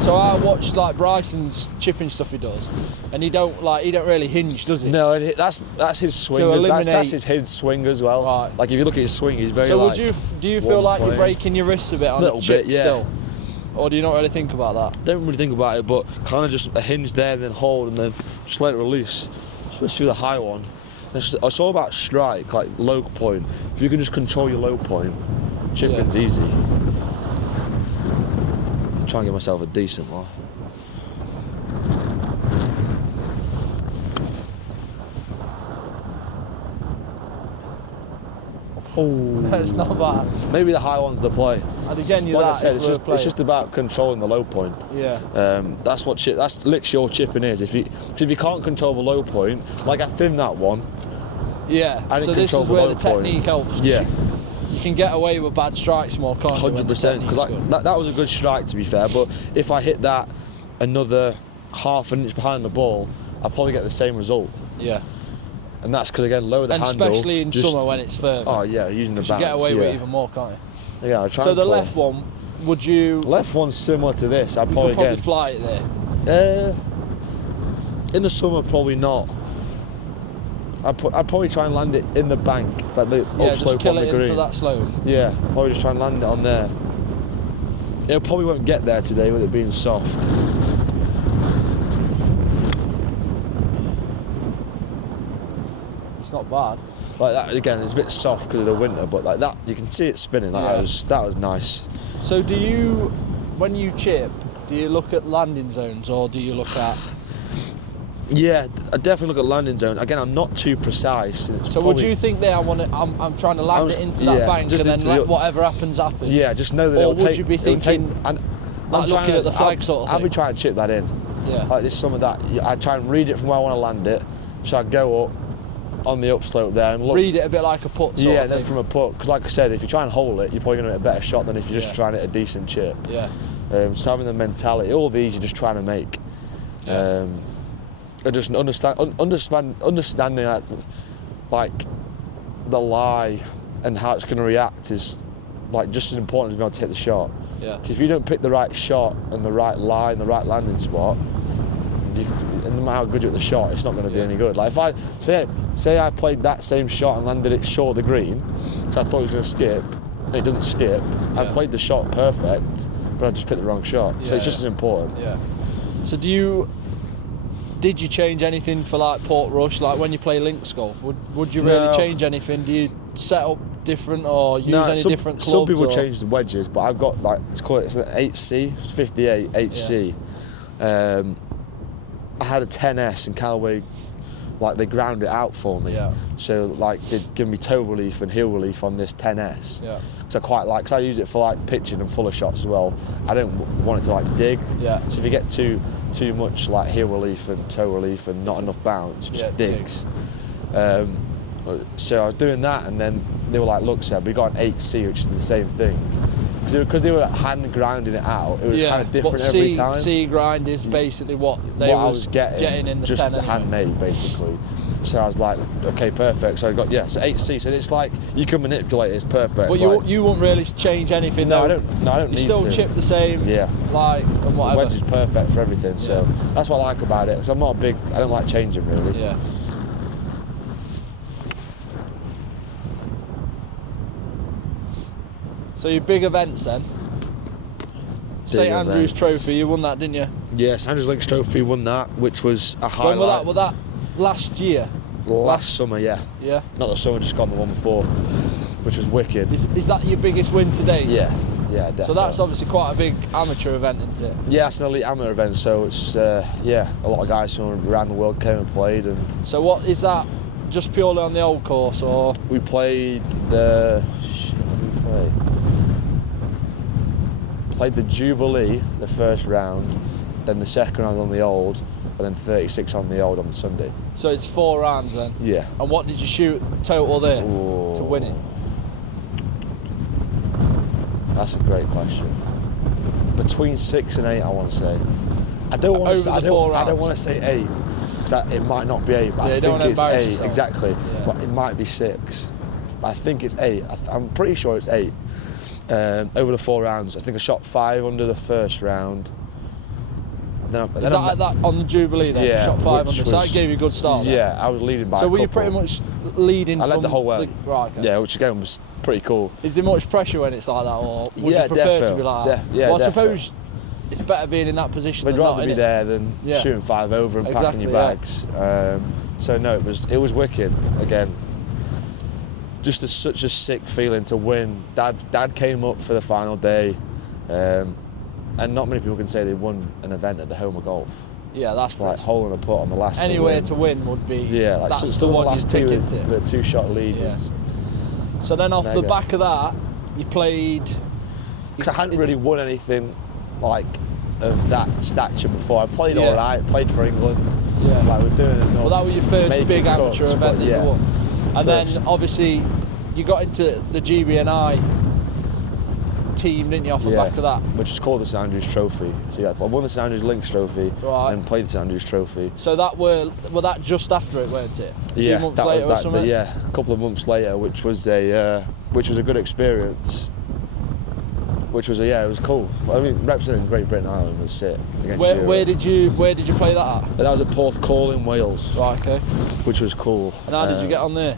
So I watched like Bryson's chipping stuff he does, and he don't really hinge, does he? No, that's his swing. That's his swing as well. Right. Like if you look at his swing, he's very. So do you feel like you're breaking your wrists a bit on little a chip bit, yeah. still? Or do you not really think about that? Don't really think about it, but kind of just a hinge there, and then hold, and then just let it release. Especially the high one. It's all about strike, like low point. If you can just control your low point, chipping's easy. I'm trying to get myself a decent one. Oh, That's not bad. maybe the high one's the play. And again, Like I said, it's just about controlling the low point. Yeah. That's literally all chipping is. If you can't control the low point, like I thinned that one. Yeah. I didn't So this control is the where low the technique point. helps. Yeah. You can get away with bad strikes more, can't you? 100%. Because that was a good strike, to be fair. But if I hit that another half an inch behind the ball, I'll probably get the same result. Yeah. And that's because again, lower the handle. And especially in summer when it's firm. Oh yeah, using the balance. You get away with it even more, can't you? Yeah, I try. So the left one, would you? Left one's similar to this. I'd You probably could probably get. fly it there. In the summer, probably not. I'd probably try and land it in the bank, like the upslope just kill on it the green. into that slope. Yeah, probably just try and land it on there. It probably won't get there today with it being soft. It's not bad. Like that again, it's a bit soft because of the winter, but like that, you can see it spinning. Like that was nice. So do you, when you chip, do you look at landing zones or do you look at? Yeah, I definitely look at landing zone. Again, I'm not too precise. So would you think there, I'm trying to land it into that bank and then let whatever happens happen? Yeah, just know that or it'll take. would you be thinking, like looking at the flag sort of thing? I'll be trying to chip that in. Yeah. Like this, some of that. I try and read it from where I want to land it. So I go up on the upslope there and look. Read it a bit like a putt sort of thing. Then from a putt. Because like I said, if you try and hold it, you're probably going to get a better shot than if you're just trying to hit a decent chip. Yeah. So having the mentality, all these you're just trying to make. Yeah. Just understanding like the lie and how it's going to react is like just as important as being able to hit the shot. Yeah. Because if you don't pick the right shot and the right lie and the right landing spot, and no matter how good you're at the shot, it's not going to be any good. Like if I say I played that same shot and landed it short of the green, so I thought it was going to skip, and it doesn't skip. I played the shot perfect, but I just picked the wrong shot. So it's just as important. Yeah. So did you change anything for like Portrush? Like when you play links golf, would you really change anything? Do you set up different or use any different clubs? Some people change the wedges, but I've got like it's an 8C, it's 58 8C. I had a 10S and Callaway, like they ground it out for me. Yeah. So like they'd give me toe relief and heel relief on this 10S. Yeah. Because I quite like, because I use it for like pitching and fuller shots as well. I don't want it to like dig. Yeah. So if you get too much like heel relief and toe relief and not enough bounce, it just digs. So I was doing that, and then they were like, "Look, Seb, we got an 8C, which is the same thing." Because they were hand grinding it out, it was kind of different every time. C grind is basically what they I was getting in the just 10 the anyway. handmade, basically. So I was like, okay, perfect. So I got, so 8 seats, and it's like you can manipulate it. It's perfect. But you won't really change anything. No, though. I don't You need still to. chip the same. Yeah. Like and The whatever. wedge is perfect for everything. So that's what I like about it. Because I don't like changing really. Yeah. So your big events then? St Andrews Trophy, you won that, didn't you? Yeah, St Andrews Links Trophy won that, which was a highlight. When was that last year? Last summer, yeah. Yeah. Not the summer, just got the one before, which was wicked. Is that your biggest win to date? Yeah, definitely. So that's obviously quite a big amateur event, isn't it? Yeah, it's an elite amateur event, so it's, a lot of guys from around the world came and played. And So what is that, just purely on the old course, or? we played played the Jubilee, the first round, then the second round on the old, and then 36 on the old on the Sunday. So it's 4 rounds then? Yeah. And what did you shoot total there to win it? That's a great question. Between 6 and 8, I want to say. I don't want to say. I don't want to say 8 because it might not be 8. But I think it's 8 yourself. exactly. Yeah. But it might be 6. But I think it's 8. I'm pretty sure it's 8. Over the 4 rounds, I think I shot 5 under the first round. Is that on the Jubilee then? Yeah, You shot 500, so that gave you a good start. Yeah, I was leading by. So a were you couple. pretty much leading? I led the whole way. Right. Okay. Yeah, which again was pretty cool. Is there much pressure when it's like that, or would Yeah, you prefer to definitely. be like that? Yeah, well, I definitely. suppose it's better being in that position. I'd than rather not, be innit? there than shooting 5 over and packing your bags. So no, it was wicked. Again, just such a sick feeling to win. Dad came up for the final day, and not many people can say they won an event at the Home of Golf. Yeah, that's Like hole in a putt on the last. Anywhere to win would be. Yeah, like that's still the the one last you two tick into. with a 2-shot lead. Yeah. Was So then off the mega. back of that, you played. Because I hadn't really won anything like of that stature before. I played Yeah. all right, played for England. Yeah. Like, I was doing enough. Well, that was your first making big amateur cuts, event but that you won. And First. then obviously you got into the GBNI team, didn't you, off the back of that? Which is called the St Andrews Trophy. So yeah, I won the St Andrews Links Trophy Right. and played the St Andrews Trophy. So that were that just after it, weren't it? A few months that later was or something? a couple of months later, which was a good experience. Which was it was cool. I mean, representing Great Britain and Ireland was sick. Where did you play that at? That was at Porthcawl in Wales, Right, okay. which was cool. And how did you get on there?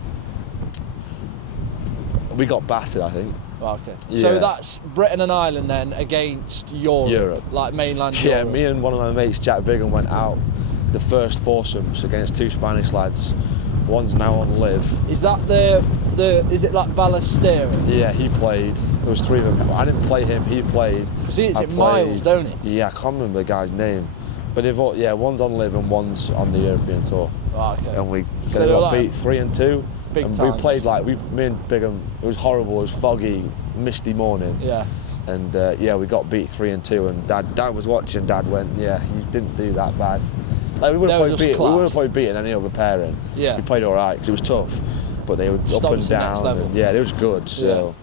We got battered, I think. Right, okay. Yeah. So that's Britain and Ireland then against Europe. Like mainland Yeah, Europe. me and one of my mates, Jack Bigham, went out the first foursomes against 2 Spanish lads. One's now on live. Is that is it like Ballesteros? Yeah, he played. There was 3 of them. I didn't play him, he played. Because it's I in Miles, don't he? Yeah, I can't remember the guy's name. But they've all, one's on live and one's on the European tour. Right, okay. And we So got they were like beat 3-2. big and times. we played me and Bigham, it was horrible, it was foggy, misty morning. Yeah. And we got beat 3-2 and Dad was watching, Dad went, you didn't do that bad. Like, we wouldn't probably beaten any other pairing. Yeah. We played all right because it was tough, but they were Just up and obviously next down. level. And, it was good. So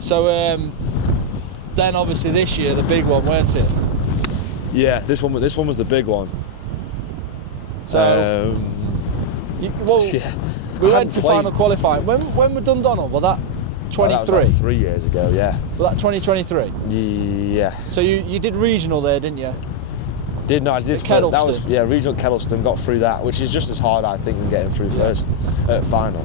So then obviously this year the big one, weren't it? yeah, this one was the big one. So we went to final qualifying. When were Dundonald? Was that 23? That was like 3 years ago. Yeah. Was that 2023? Yeah. So you did regional there, didn't you? I did. Kettleston. That was regional Kettleston. Got through that, which is just as hard, I think, than getting through first final.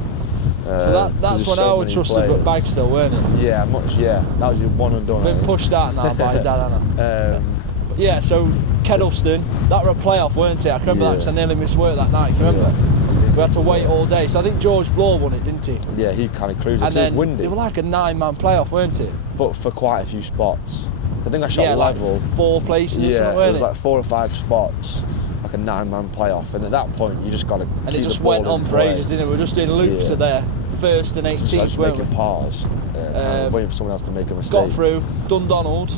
So that's when I would trust it, but bag still, weren't it? Yeah, much. Yeah, that was your one and done. Been pushed out now by Dad, Anna. Yeah, so Kettleston, that were a playoff, weren't it? I can remember that because I nearly missed work that night. Can you remember? We had to wait all day. So I think George Bloor won it, didn't he? Yeah, he kind of cruised. And It was then windy, it was like a 9-man playoff, weren't it? but for quite a few spots. I think I shot level. Like 4 places or Yeah, something, it weren't was it? like 4 or 5 spots, like a 9-man playoff. And at that point, you just got to keep And it just the ball went in on for play. ages, didn't it? We were just doing loops of their first and So I 18th, was weren't we? making pars, kind of waiting for someone else to make a mistake. Got through, Dundonald.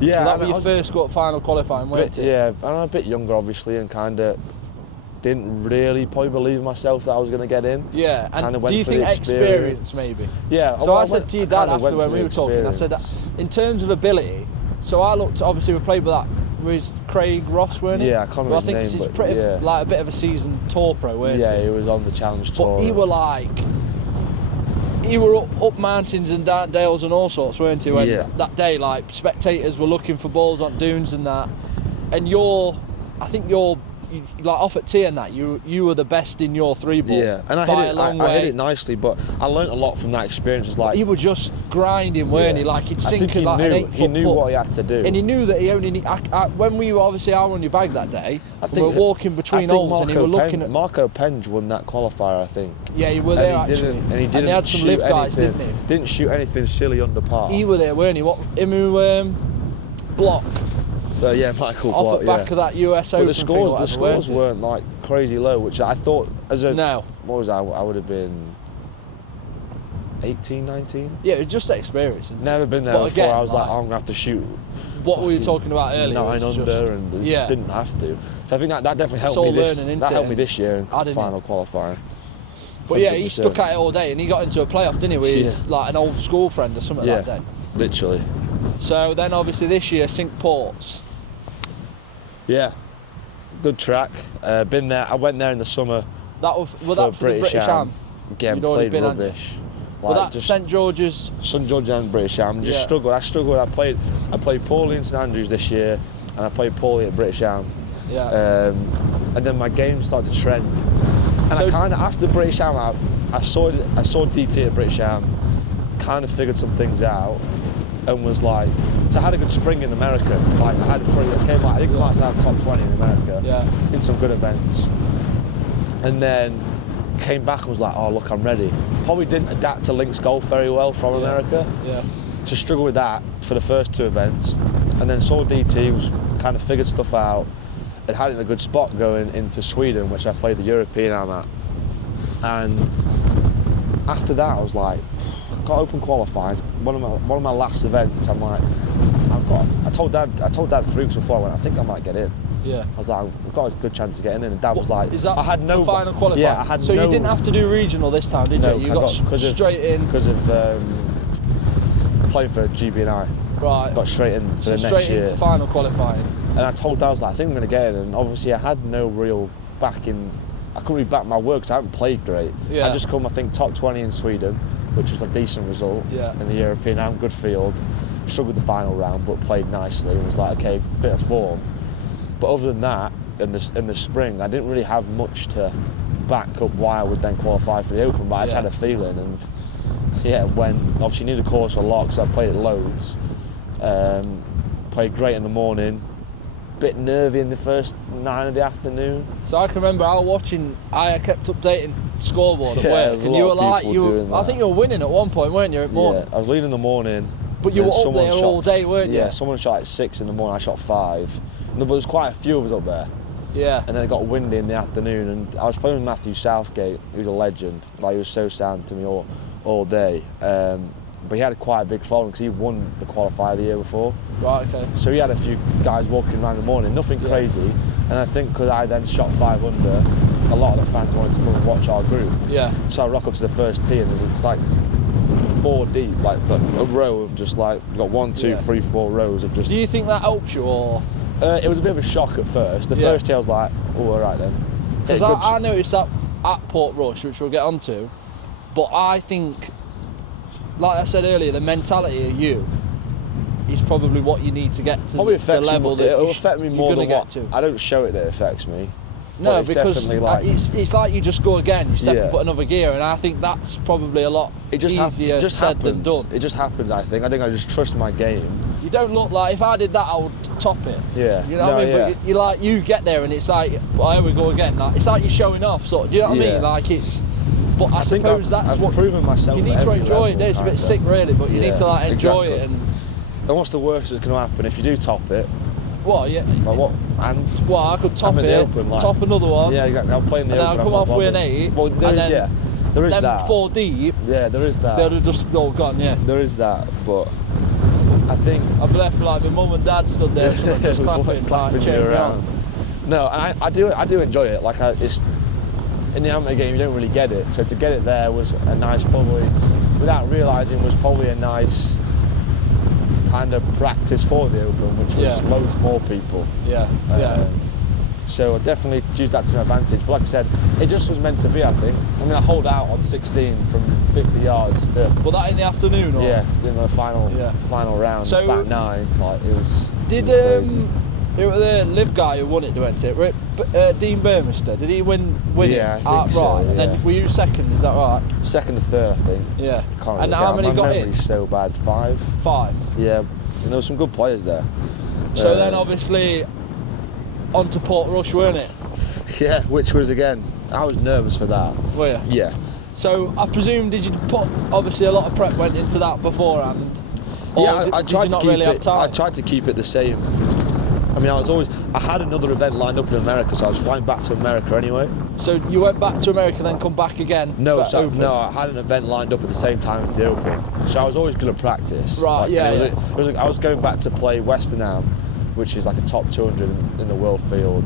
Yeah, So that I mean, was your first go at final qualifying, weren't it? Yeah, I'm a bit younger, obviously, and kind of didn't really probably believe in myself that I was going to get in. Yeah, and Kinda went do you for think the experience maybe? Yeah. So I said to your dad kinda after went when for we the were talking, I said, experience. in terms of ability, so I looked, obviously we played with that was Craig Ross, weren't he? Yeah, I can't remember Well, I his think name, he's but pretty yeah. like a bit of a seasoned tour pro, weren't Yeah, he? he was on the Challenge Tour. But he were like, he were up mountains and down dales and all sorts, weren't he? When that day, like spectators were looking for balls on dunes and that, and I think you're like off at tee and that you were the best in your 3-ball. Yeah, and I hit it nicely, but I learnt a lot from that experience. It's like he was just grinding, weren't he? Like he'd sink he like knew, an 8-foot he knew putt. what he had to do, and he knew that he only need. When we were obviously out on your bag that day, we were walking between holes, and he were looking at Marco Penge won that qualifier, I think. Yeah, you were there and actually. And he they had some live guys, didn't he? Didn't shoot anything silly under par. He were there, weren't he? What him who Block. Yeah, Michael Off Block, the back of that US Open. But the scores weren't like crazy low, which I thought as a what was I would have been 18, 19. Yeah, it was just experience. Never been there before. Again, I was like, I'm gonna have to shoot. What we were talking about earlier. 9 under, and just didn't have to. So I think that definitely helped me this. That helped me this year in final qualifying. But 100%. Yeah, he stuck at it all day, and he got into a playoff, didn't he? With his, like an old school friend or something that day. Literally. So then, obviously, this year, Cinque Ports. Yeah, good track. Been there. I went there in the summer. That was for the British Am. Again, played rubbish. Like that St George's. St George's and British Am. Just struggled. I struggled. I played poorly in St Andrews this year, and I played poorly at British Am. Yeah. And then my game started to trend. And I kind of after British Am, I saw DT at British Am, kind of figured some things out. And was like, so I had a good spring in America. Like I didn't come outside top 20 in America. In some good events. And then came back and was like, oh look, I'm ready. Probably didn't adapt to links golf very well from America. Yeah. So struggled with that for the first 2 events. And then saw DT, was kind of figured stuff out, and had it in a good spot going into Sweden, which I played the European Am at. And after that I was like, got open qualifying. One of my last events. I'm like, I told Dad 3 weeks before. I went, I think I might get in. Yeah. I was like, I've got a good chance of getting in. And Dad was like, is that I had no final qualifying? Yeah, I had so no. You didn't have to do regional this time, did you? You got straight in because of playing for GB&I. Right. Got straight in for the next straight year. Into final qualifying. And I told Dad, I was like, I think I'm going to get in. And obviously, I had no real backing. I couldn't really back my work because I haven't played great. Yeah. I just come, I think, top 20 in Sweden, which was a decent result in the European Am, good field. Struggled the final round, but played nicely. It was like, okay, bit of form. But other than that, in the spring, I didn't really have much to back up why I would then qualify for the Open, but I just had a feeling. And when obviously knew the course a lot because I played it loads. Played great in the morning. Bit nervy in the first 9 of the afternoon. So I can remember I kept updating scoreboard at work, and you were like, I think you were winning at one point, weren't you? At morning. Yeah, I was leading in the morning. But you were up there all day, weren't you? Yeah, someone shot at 6 in the morning, I shot 5. And there was quite a few of us up there. Yeah. And then it got windy in the afternoon, and I was playing with Matthew Southgate, who's a legend. Like, he was so sound to me all day. But he had quite a big following because he won the qualifier the year before. Right, okay. So he had a few guys walking around in the morning, nothing crazy. And I think because I then shot 5 under, a lot of the fans wanted to come and watch our group. Yeah. So I rock up to the first tee, and it's like 4 deep, like a row of just like, you've got 1, 2, 3, 4 rows of just. Do you think that helps you, or? It was a bit of a shock at first. The first tee I was like, oh, all right then. Because I noticed that at Port Rush, which we'll get onto, but I think, like I said earlier, the mentality of you is probably what you need to get to the level that it'll affect me more than what. I don't show it that it affects me. No, because like, it's like you just go again, you step and put another gear, and I think that's probably a lot easier said than done. It just happens, I think. I just trust my game. You don't look like, if I did that, I would top it. Yeah. You know what I mean? Yeah. But you get there and it's like, well, here we go again. Like, it's like you're showing off, sort of. Do you know what I mean? Like it's. But I suppose that's I've what proven myself. You need to enjoy it. It's a bit sick, really, but you need to like enjoy it. And what's the worst that's going to happen if you do top it? What? Yeah. Like what? And well, I could top it, open, like, top another one. Yeah, exactly. I'll play in the and open. I'll come off with an 8. Well, there is that. 4 deep. Yeah, there is that. They'd have just all gone. Yeah. There is that, but I think I'd be left like my mum and dad stood there, just clapping cheering around. No, and I do enjoy it. Like it's in the amateur game, you don't really get it. So to get it there was a nice, probably without realising, was probably a nice kind of practice for the Open, which was loads more people. Yeah, yeah. So I definitely used that to my advantage. But like I said, it just was meant to be, I think. I mean, I holed out on 16 from 50 yards to... Was that in the afternoon? Or? Yeah, in the final round, So, back 9. Like, it was crazy. It was the live guy who won it, went it? Dean Burmester, did he win it? I think so, right. And then were you second, is that right? Second or third, I think. Yeah. Can't and how many my got in? memory's so bad. 5. 5. Yeah, and there were some good players there. So then obviously on to Port Rush, weren't it? Yeah, which was, again, I was nervous for that. Were you? Yeah. So I presume, did you put, obviously a lot of prep went into that beforehand? Or Yeah, I tried to keep really have time? I tried to keep it the same. I mean, I had another event lined up in America, so I was flying back to America anyway. So you went back to America, then come back again? No, I had an event lined up at the same time as the Open, so I was always going to practice. Right, I was going back to play Westernham, which is like a top 200 in the world field,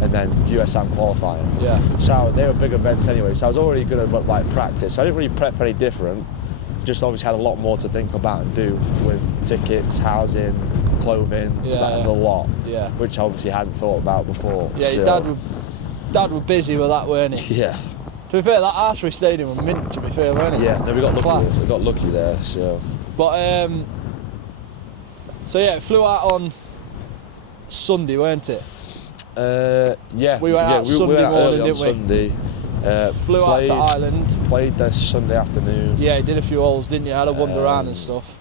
and then USAM qualifying. Yeah. So they were big events anyway, so I was already going to like practice. So I didn't really prep any different. Just obviously had a lot more to think about and do with tickets, housing, clothing, the lot. Yeah. Which I obviously hadn't thought about before. Yeah, so. your dad was busy with that, weren't he? Yeah. To be fair, that Archery Stadium was mint, to be fair, weren't it? Yeah, no, we got lucky. Class. We got lucky there, so. But so yeah, it flew out on Sunday, weren't it? Yeah. We went out Sunday went out morning, early on didn't we? Sunday. Flew out to Ireland. Played there Sunday afternoon. Yeah, did a few holes, didn't you? Had a wander around and stuff.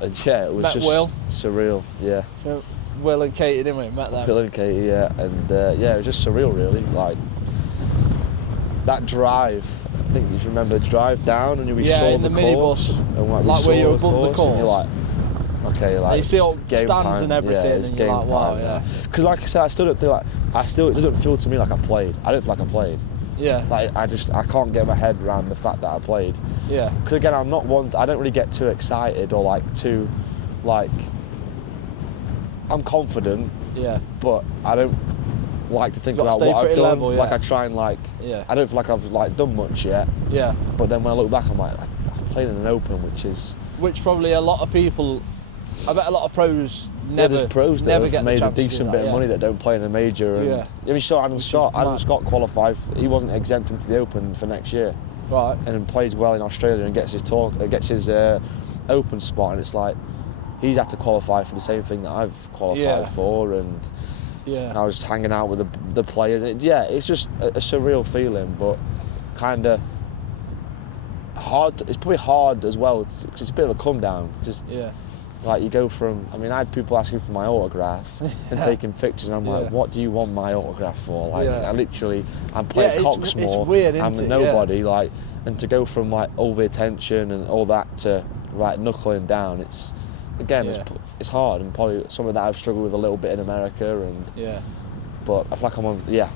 And yeah, it was Met just Will. surreal. Yeah. Will and Katie, didn't we? Met them. Will and Katie, yeah, and yeah, it was just surreal, really. Like that drive. I think if you remember the drive down, and we saw in the minibus, and like we where saw you're the above the course. and you're like, okay, like and you see all game stands time. and everything, yeah, it's and you're game like, wow, time, yeah. Because like I said, I still don't feel like it doesn't feel to me like I played. I don't feel like I played. Yeah. Like I can't get my head around the fact that I played. Yeah. Because again, I'm not one. I don't really get too excited or like too, like. I'm confident. Yeah. But I don't like to think about stay what I've pretty done. level, yeah. Like I try and like. Yeah. I don't feel like I've like done much yet. Yeah. But then when I look back, I'm like, I played in an Open, which probably a lot of people. I bet a lot of pros never. There's pros that never have get made the a chance to do decent that, bit of money that don't play in a major. And Yeah. you saw Adam Scott. Adam mad. Scott qualified. He wasn't exempt into the Open for next year. Right. And plays well in Australia and gets his Open spot, and it's like he's had to qualify for the same thing that I've qualified for, and I was hanging out with the players. It's just a surreal feeling, but kind of hard. It's probably hard as well because it's a bit of a come down. Just like you go from. I mean, I had people asking for my autograph and taking pictures, and I'm like, what do you want my autograph for? Like, I'm playing Coxmore. It's weird, I'm isn't it? nobody. Like, and to go from like all the attention and all that to like knuckling down, it's hard, and probably some of that I've struggled with a little bit in America, and but I feel like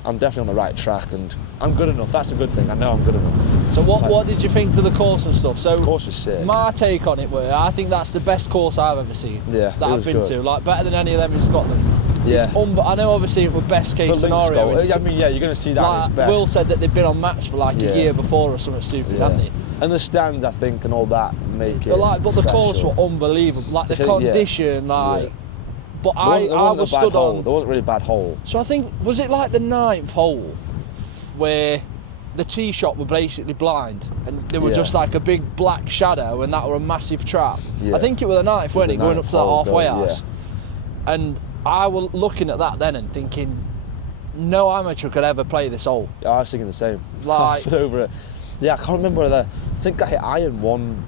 I'm definitely on the right track, and I'm good enough. That's a good thing. I know I'm good enough. So what did you think to the course and stuff? So the course was sick. My take on it were, I think that's the best course I've ever seen. Yeah, that I've been to, like better than any of them in Scotland. Yeah. I know obviously it was best case scenario. I mean, you're going to see that like, as best. Will said that they've been on mats for like a year before or something stupid, haven't they? And the stands, I think, and all that make it. But special. the course were unbelievable. Like the condition, like. But I was stood on. There wasn't really a bad hole. So I think, was it like the 9th hole where the tee shot were basically blind and there were just like a big black shadow and that were a massive trap? Yeah. I think it was the 9th, wasn't it, going up to that halfway house? Yeah. And I was looking at that then and thinking, no amateur could ever play this hole. Yeah, I was thinking the same. Like, I stood over it. Yeah, I can't remember whether. I think I hit iron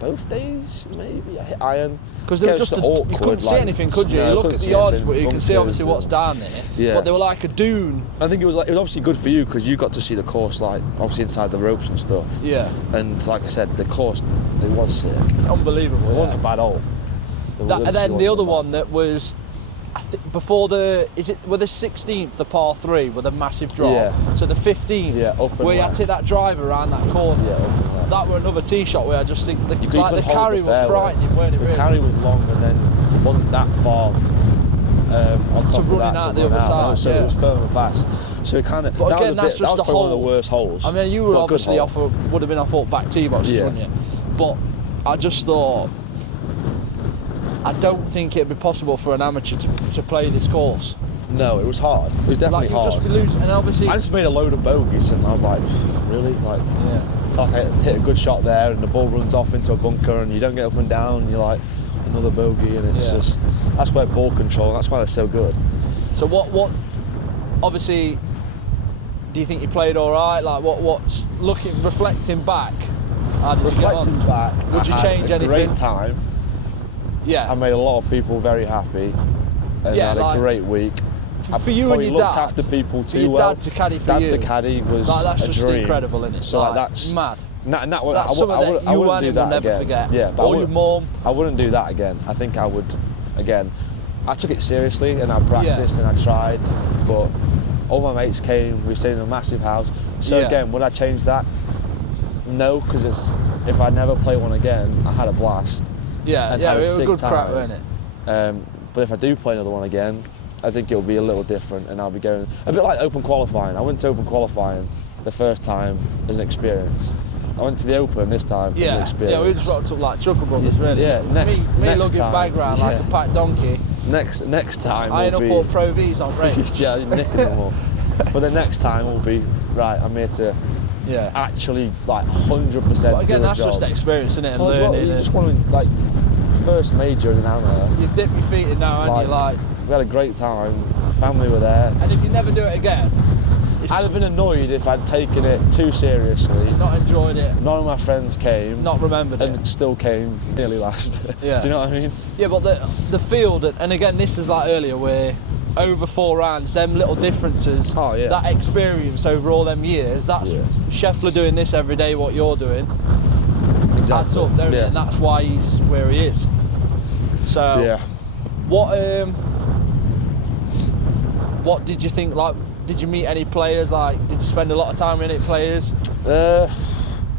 both days, maybe. I hit iron. Because they were just awkward, you couldn't see anything, could you? You look at the yards, but you can see obviously what's down there. Yeah. But they were like a dune. I think it was obviously good for you because you got to see the course, like obviously inside the ropes and stuff. Yeah. And like I said, the course, it was sick. Unbelievable. It wasn't a bad hole. And then the other one that was, I think before the 16th, the par 3 with a massive drop. Yeah. So the 15th, where you had to hit that drive around that corner. Yeah. That were another tee shot where I just think the couldn't carry hold the was fairway. frightening, weren't it? The really? carry was long, and then it wasn't that far on top of running that out to the run other out. side, So it was firm and fast. So it kind of. But again, that's just the one of the hole. worst holes. I mean, you were But obviously would have been off back tee boxes, wouldn't you? But I just thought I don't think it'd be possible for an amateur to play this course. No, it was hard. It was definitely Like, you'd hard. just be losing, and obviously... I just made a load of bogeys, and I was like, really? Like, if I hit a good shot there, and the ball runs off into a bunker, and you don't get up and down, you're like, another bogey, and it's just... That's where ball control, that's why they're so good. So what obviously, do you think you played all right? Like, what's reflecting back? How did Reflecting you get on? back, Would you change had a anything? great time. Yeah. I made a lot of people very happy, and had a great week. For you and probably your looked dad, after people for too your well. dad to caddy for Dad you. to caddy was Like, that's a just dream. incredible, isn't it? So like, that's mad. And that That's something that I you wouldn't and do him that will never again. forget. Yeah, but Or your mum. I wouldn't do that again. I think I would, again, I took it seriously and I practiced and I tried, but all my mates came, we stayed in a massive house. So again, would I change that? No, because if I never play one again, I had a blast. Yeah, and yeah, had it was a sick good time. crack, wasn't it? But if I do play another one again, I think it'll be a little different, and I'll be going a bit like open qualifying. I went to open qualifying the first time as an experience. I went to the Open this time as an experience. Yeah, we just rocked up like Chuckle Brothers, really. Yeah, next lugging time, bag round like a packed donkey. Next time I ain't will up be... all Pro Vs on race. Yeah, you're nicking them all. But the next time will be, right, I'm here to actually, like, 100% But again, do a that's job. just experience, isn't it, and Well, learning. you just want to, like, first major as an amateur. You've dipped your feet in now, haven't you? Like, we had a great time, family were there. and if you never do it again, I'd have been annoyed if I'd taken it too seriously. not enjoyed it, None of my friends came. not remembered and it. still came nearly last. Yeah. Do you know what I mean? Yeah, but the field, and again, this is like earlier, where over 4 rounds, them little differences, that experience over all them years, that's Scheffler doing this every day, what you're doing. Exactly. Adds up, don't it? And that's why he's where he is. So, what did you think? Like, did you meet any players? Like, did you spend a lot of time with any players?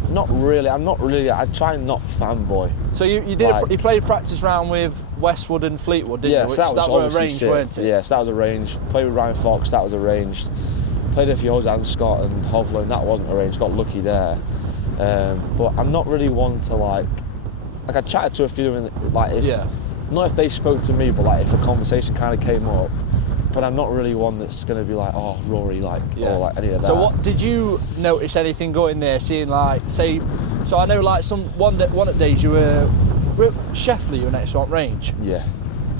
Not really. I'm not really. I try and not fanboy. So you did you played a practice round with Westwood and Fleetwood, didn't you? Yes, that was were obviously arranged, sick. weren't it? Yes, that was arranged. Played with Ryan Fox, that was arranged. Played a few holes Adam Scott and Hovland, that wasn't arranged. Got lucky there. But I'm not really one to like I chatted to a few of them, like not if they spoke to me, but like if a conversation kind of came up. But I'm not really one that's going to be like, oh, Rory, like, or like any of that. So what did you notice anything going there? Seeing like, say, so I know like one of the days you were Scheffler, you were next to on range. Yeah.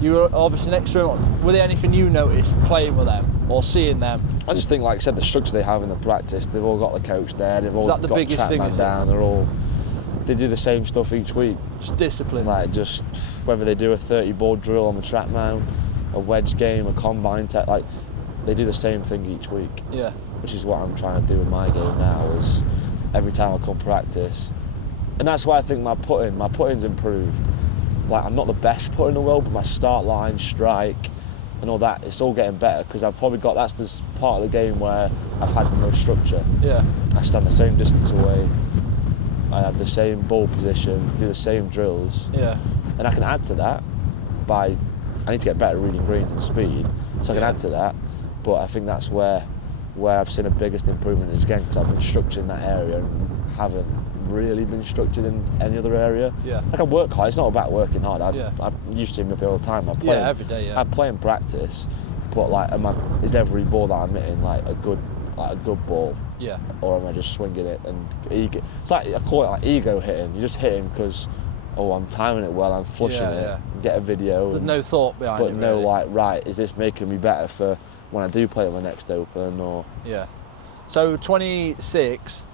You were obviously next to him. Were there anything you noticed playing with them or seeing them? I just think, like I said, the structure they have in the practice, they've all got the coach there, they've all got the biggest thing down, they do the same stuff each week. Just discipline. Like just whether they do a 30-ball drill on the track mount, a wedge game, a combine tech, like they do the same thing each week. Yeah. Which is what I'm trying to do in my game now, is every time I come practice. And that's why I think my putting's improved. Like I'm not the best putter in the world, but my start line, strike, and all that, it's all getting better because I've probably got, that's the part of the game where I've had the most structure. Yeah. I stand the same distance away, I have the same ball position, do the same drills. Yeah. And I can add to that by, I need to get better at reading greens and speed, so I can add to that. But I think that's where I've seen the biggest improvement is again because I've been structured in that area and haven't really been structured in any other area. Yeah. Like I work hard. It's not about working hard. I used to be up here all the time. I play every day. Yeah. I play and practice, but like, is every ball that I'm hitting like a good ball? Yeah. Or am I just swinging it and it's like I call it like ego hitting. You're just hitting because, oh, I'm timing it well. I'm flushing it. Yeah. Get a video. There's no thought behind it. But no, really. like, right, is this making me better for when I do play at my next Open or? Yeah. So 26,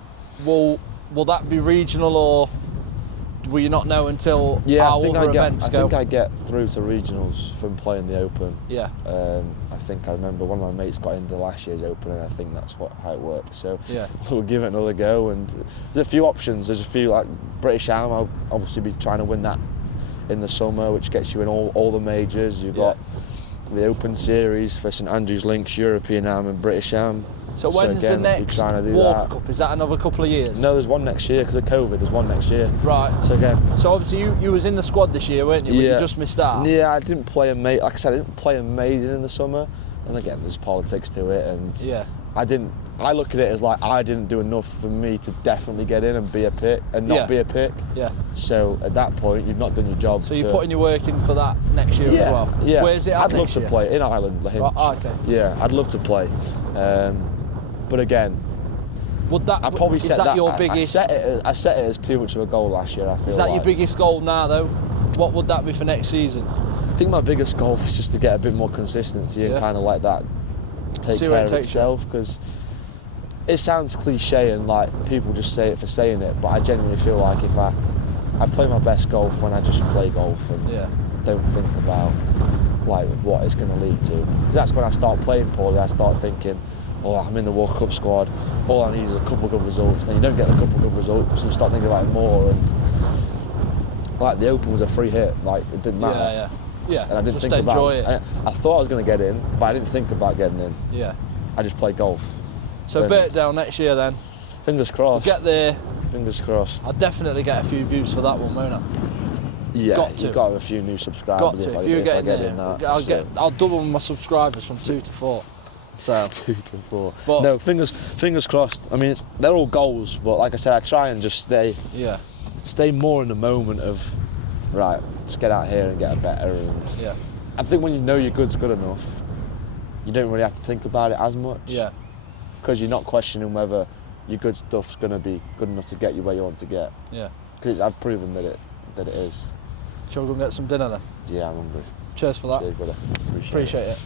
will that be regional or will you not know until our other events go? I think I get through to regionals from playing the Open. Yeah. I think I remember one of my mates got into last year's Open, and I think that's how it works. So we'll give it another go. And there's a few options. There's a few like British Am. I'll obviously be trying to win that in the summer, which gets you in all the majors. You've got the Open Series for St Andrews Links, European Am and British Am. So when's again, the next Walker Cup? Is that another couple of years? No, there's one next year because of COVID. There's one next year. Right. So again. So obviously you was in the squad this year, weren't you? But you just missed out. Yeah, I didn't play like I said, I didn't play amazing in the summer. And again, there's politics to it, and I look at it as like I didn't do enough for me to definitely get in and be a pick and not be a pick. Yeah. So at that point, you've not done your job. So you're putting your work in for that next year as well. Yeah. Where's it at I'd love next to year? play in Ireland. Hinch. Right, okay. Yeah, I'd love to play. But again, Would that? I probably is set that your biggest? I set it as too much of a goal last year. I feel. Is that like. your biggest goal now, though? What would that be for next season? I think my biggest goal is just to get a bit more consistency and kind of like that take See where care it of takes itself, because it sounds cliche and like people just say it for saying it, but I genuinely feel like if I play my best golf when I just play golf and don't think about like what it's going to lead to. Because that's when I start playing poorly. I start thinking, oh, I'm in the World Cup squad, all I need is a couple of good results. Then you don't get the couple of good results, so you start thinking about it more. And like the Open was a free hit, like it didn't matter. Yeah. And I didn't Just think enjoy about it. I thought I was going to get in, but I didn't think about getting in. Yeah. I just played golf. So Birkdale next year then. Fingers crossed. We'll get there. Fingers crossed. I'll definitely get a few views for that one, won't I? Yeah, Got to. You've got to have a few new subscribers. Got to. If you get in there, in that. I'll double my subscribers from 2 to 4. So 2 to 4. But no, fingers crossed. I mean, they're all goals, but like I said, I try and just stay more in the moment of, right, let's get out here and get better. And I think when you know your good's good enough, you don't really have to think about it as much. Yeah. Because you're not questioning whether your good stuff's going to be good enough to get you where you want to get. Yeah. Because I've proven that it is. Shall we go and get some dinner then? Yeah, I'm hungry. Cheers for that. Cheers, brother. Appreciate it.